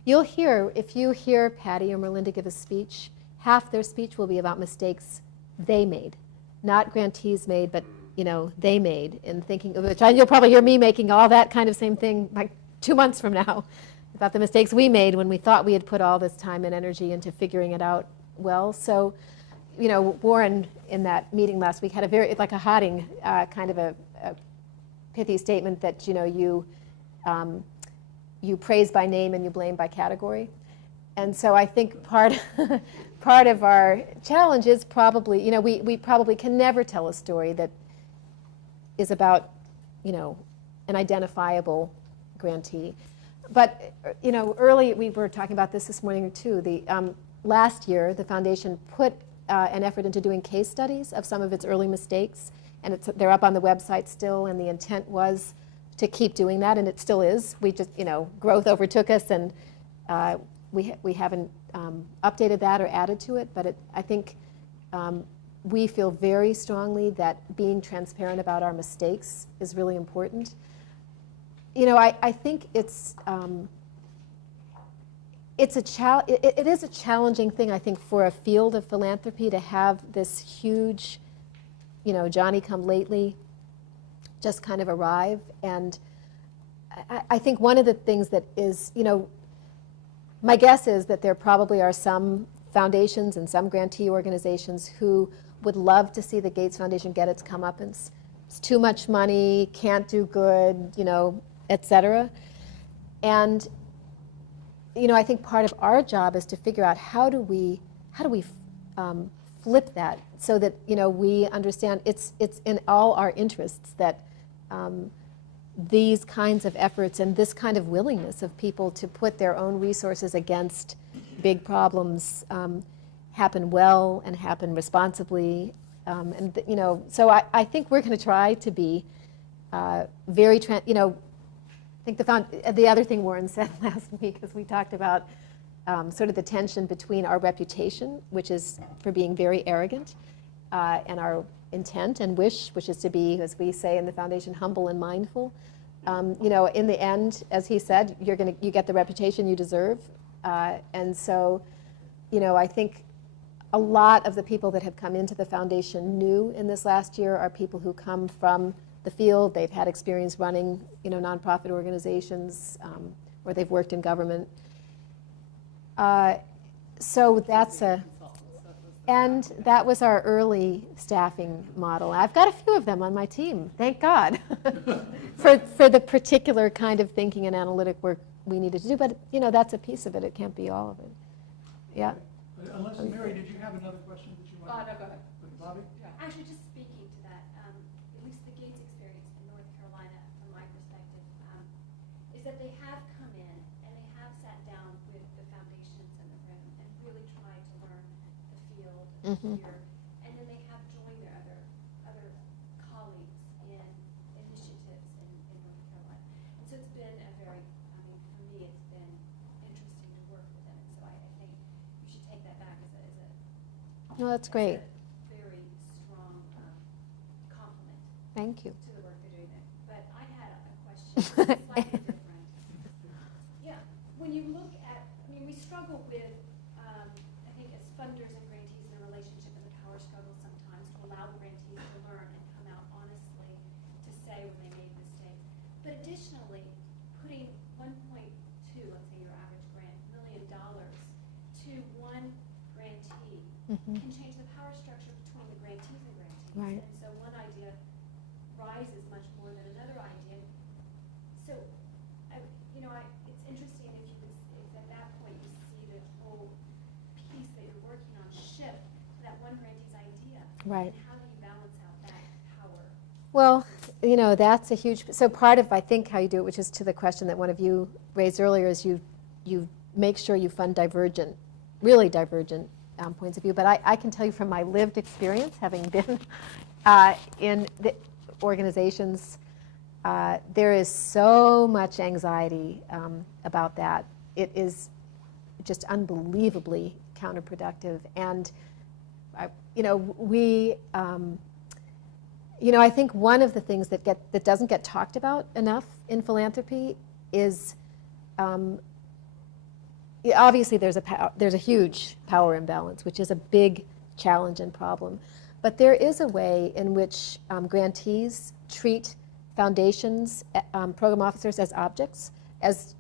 You'll hear, if you hear Patty or Melinda give a speech, half their speech will be about mistakes they made. Not grantees made, but they made in thinking of which. And you'll probably hear me making all that kind of same thing like 2 months from now about the mistakes we made when we thought we had put all this time and energy into figuring it out well. So, Warren in that meeting last week had a very, like a Hotting kind of a pithy statement that, you praise by name and you blame by category. And so I think part of our challenge is probably, we probably can never tell a story that is about, an identifiable grantee. But, early, we were talking about this morning too, last year the foundation put an effort into doing case studies of some of its early mistakes, and they're up on the website still, and the intent was to keep doing that, and it still is. We just, growth overtook us, and we haven't updated that or added to it, but I think we feel very strongly that being transparent about our mistakes is really important. I think it is a challenging thing, I think, for a field of philanthropy to have this huge, Johnny-come-lately just kind of arrive. And I think one of the things that is, my guess is that there probably are some foundations and some grantee organizations who would love to see the Gates Foundation get its comeuppance. It's too much money, can't do good, et cetera. And, I think part of our job is to figure out how do we flip that so that, we understand it's in all our interests that these kinds of efforts and this kind of willingness of people to put their own resources against big problems happen well and happen responsibly. So I think we're going to try to be very, I think the other thing Warren said last week is we talked about sort of the tension between our reputation, which is for being very arrogant, and our intent and wish, which is to be, as we say in the foundation, humble and mindful. In the end, as he said, you get the reputation you deserve. And so, I think a lot of the people that have come into the foundation new in this last year are people who come from the field. They've had experience running, nonprofit organizations, or they've worked in government. So that's a, And that was our early staffing model. I've got a few of them on my team, thank God, for the particular kind of thinking and analytic work we needed to do. But that's a piece of it. It can't be all of it. Yeah. Unless, Mary, did you have another question that you wanted? No, go ahead. Bobby? Actually, just speaking to that, at least the Gates experience in North Carolina, from my perspective, is that they have come in and they have sat down with the foundations in the room and really tried to learn the field, the sphere, and then they have joined their other colleagues in initiatives in North Carolina. And so it's been a very, for me, it's been interesting to work with them. And so I think you should take that back as a No, that's great. very strong compliment Thank you. to the work they're doing there. But I had a question slightly different. Yeah, when you look at, we struggle with, I think as funders and grantees in a relationship in the power struggle sometimes to allow the grantees to learn and come out honestly to say when they made mistakes. But additionally, putting 1.2, let's say your average grant, $1 million to one grantee can change the power structure between the grantees and grantees. Right. And so one idea rises much more than another idea. So, it's interesting if at that point you see the whole piece that you're working on shift to that one grantee's idea. Right. And how do you balance out that power? Well, that's a huge, so part of, I think, how you do it, which is to the question that one of you raised earlier, is you make sure you fund really divergent points of view. But I can tell you from my lived experience, having been in the organizations, there is so much anxiety about that. It is just unbelievably counterproductive. And, I think one of the things that doesn't get talked about enough in philanthropy is, obviously there's a huge power imbalance, which is a big challenge and problem. But there is a way in which grantees treat foundations, program officers as objects, as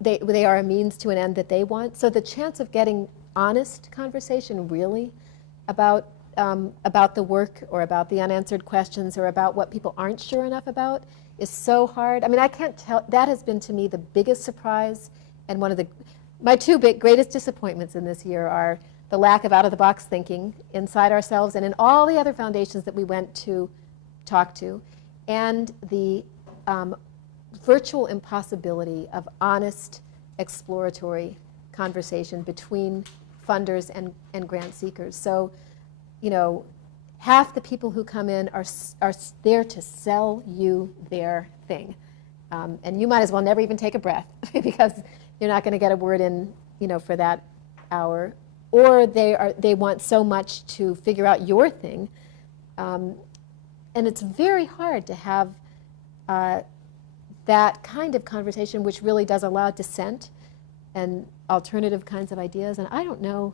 they are a means to an end that they want. So the chance of getting honest conversation really about the work or about the unanswered questions or about what people aren't sure enough about is so hard. I can't tell, that has been to me the biggest surprise, and my two greatest disappointments in this year are the lack of out-of-the-box thinking inside ourselves and in all the other foundations that we went to talk to, and the virtual impossibility of honest, exploratory conversation between funders and grant seekers. So, half the people who come in are there to sell you their thing. And you might as well never even take a breath because you're not going to get a word in, for that hour. Or they want so much to figure out your thing. And it's very hard to have that kind of conversation, which really does allow dissent and alternative kinds of ideas. And I don't know,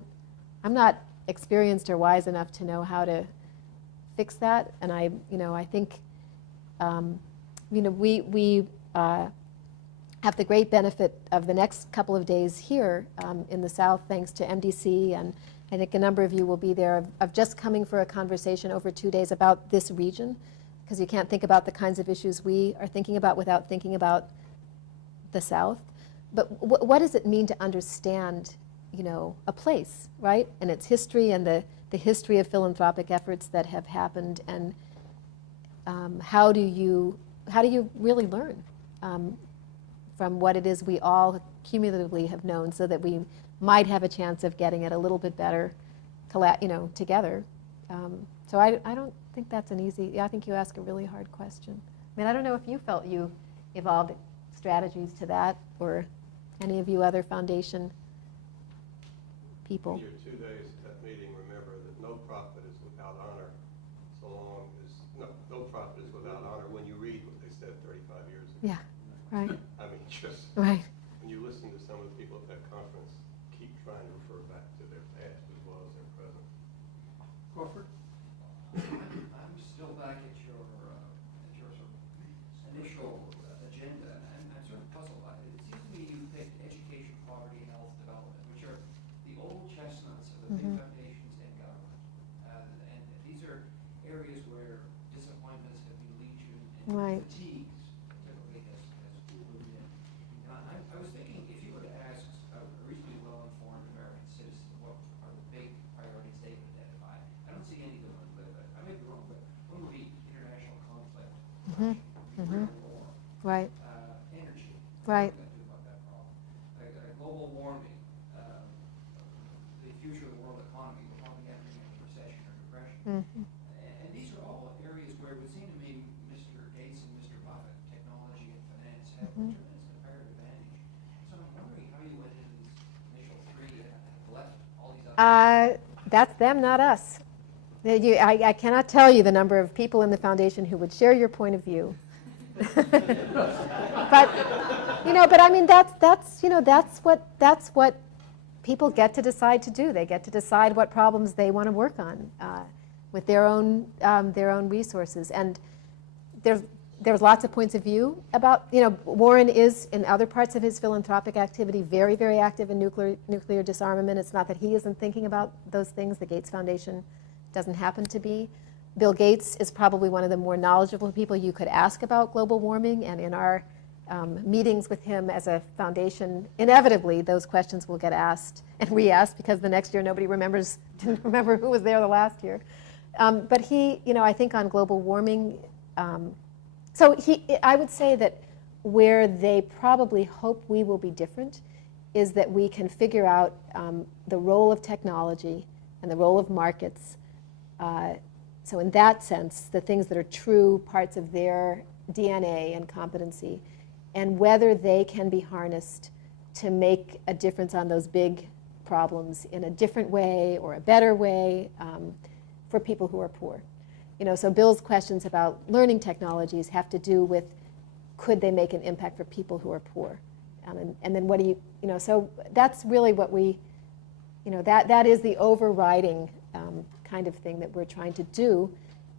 I'm not experienced or wise enough to know how to fix that. And I think, we have the great benefit of the next couple of days here in the South, thanks to MDC, and I think a number of you will be there, of just coming for a conversation over 2 days about this region, because you can't think about the kinds of issues we are thinking about without thinking about the South. But what does it mean to understand, a place, right? And its history and the history of philanthropic efforts that have happened, and how do you really learn from what it is we all cumulatively have known, so that we might have a chance of getting it a little bit better, together. So I don't think that's an easy. I think you ask a really hard question. I don't know if you felt you evolved strategies to that, or any of you other foundation people. In your 2 days at that meeting, remember that no profit is without honor, so long as, no profit is without honor when you read what they said 35 years ago. Yeah, right. Just right. When you listen to some of the people at that conference, keep trying to refer back to their past as well as their present. Crawford? I'm still back at your sort of initial agenda, and I'm sort of puzzled. It seems to me you picked education, poverty, health, development, which are the old chestnuts of the big foundations and Mhm. Mhm. Right. Energy. Right. What are we gonna do about that problem? Global warming, the future of the world economy, we're probably entering a recession or depression. Mhm. And these are all areas where it would seem to me Mr. Gates and Mr. Buffett, technology and finance, have Mhm. tremendous comparative advantage. So I'm wondering how you went into these initial three and left all these other. That's them, not us. I cannot tell you the number of people in the foundation who would share your point of view. But I mean, that's what people get to decide to do. They get to decide what problems they want to work on with their own resources. And there's lots of points of view about, Warren is, in other parts of his philanthropic activity, very, very active in nuclear disarmament. It's not that he isn't thinking about those things. The Gates Foundation doesn't happen to be. Bill Gates is probably one of the more knowledgeable people you could ask about global warming, and in our meetings with him as a foundation, inevitably those questions will get asked and re-asked because the next year nobody didn't remember who was there the last year. But he, I think on global warming, I would say that where they probably hope we will be different is that we can figure out the role of technology and the role of markets. So in that sense, the things that are true parts of their DNA and competency, and whether they can be harnessed to make a difference on those big problems in a different way or a better way for people who are poor. So Bill's questions about learning technologies have to do with, could they make an impact for people who are poor? And then what do you, so that's really what we, that is the overriding kind of thing that we're trying to do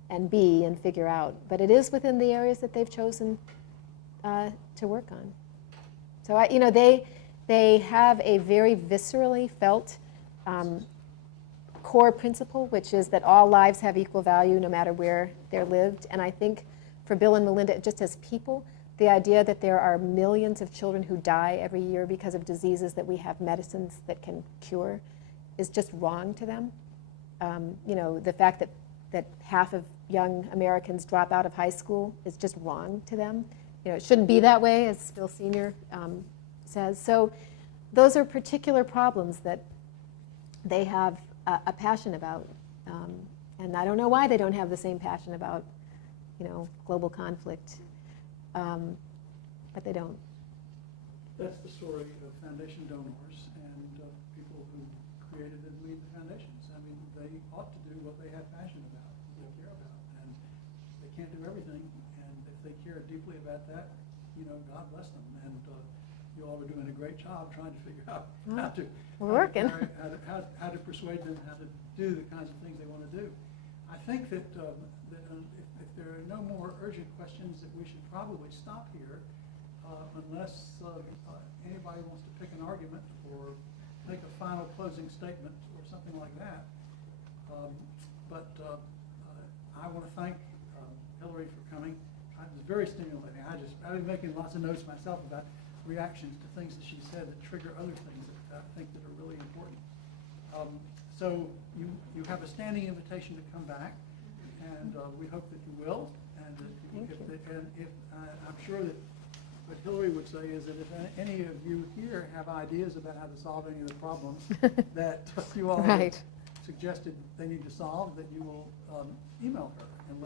and be and figure out. But it is within the areas that they've chosen to work on. So they have a very viscerally felt core principle, which is that all lives have equal value no matter where they're lived. And I think for Bill and Melinda, just as people, the idea that there are millions of children who die every year because of diseases that we have medicines that can cure is just wrong to them. The fact that half of young Americans drop out of high school is just wrong to them. It shouldn't be that way, as Bill Sr. Says. So those are particular problems that they have a passion about. And I don't know why they don't have the same passion about, global conflict. But they don't. That's the story of foundation donors and people who created and lead the foundations. I mean, they ought to do what they have passion about, what they care about. And they can't do everything. And if they care deeply about that, God bless them. And you all are doing a great job trying to figure out how to persuade them how to do the kinds of things they want to do. I think that if there are no more urgent questions, that we should probably stop here, unless anybody wants to pick an argument or make a final closing statement or something like that. But I want to thank Hilary for coming. It was very stimulating. I've been making lots of notes myself about reactions to things that she said that trigger other things that I think that are really important. So you have a standing invitation to come back, and we hope that you will. And I'm sure that what Hilary would say is that if any of you here have ideas about how to solve any of the problems that you all have suggested they need to solve, that you will email her and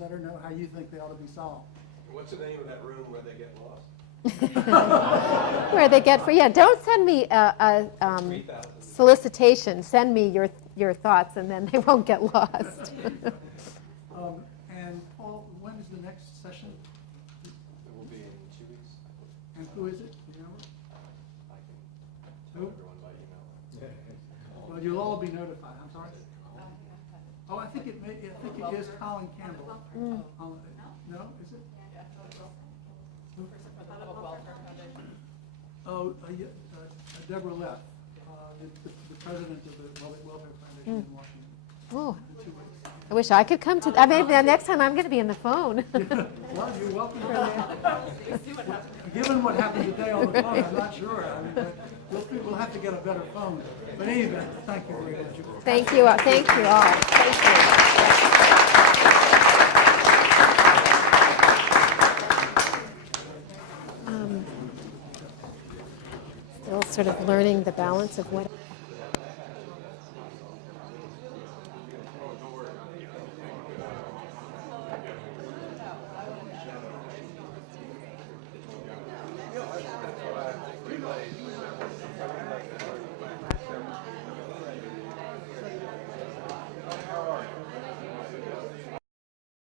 let her know how you think they ought to be solved. What's the name of that room where they get lost? Where they get free. Yeah, don't send me a solicitation. Send me your thoughts, and then they won't get lost. And Paul, when is the next session? It will be in 2 weeks. And who is it? Do you know? I can tell everyone by email. Well, you'll all be notified. I'm sorry. Oh, I think it is Colin Campbell. No, is it? Oh, Deborah Leff, the president of the Public Welfare Foundation in Washington. Oh, I wish I could come to that. Maybe the next time I'm going to be on the phone. Well, you're welcome. Given what happened today on the phone, I'm not sure. I mean, but we'll have to get a better phone. But anyway, thank you very much. Thank you. Thank you all. Thank you. sort of learning the balance of what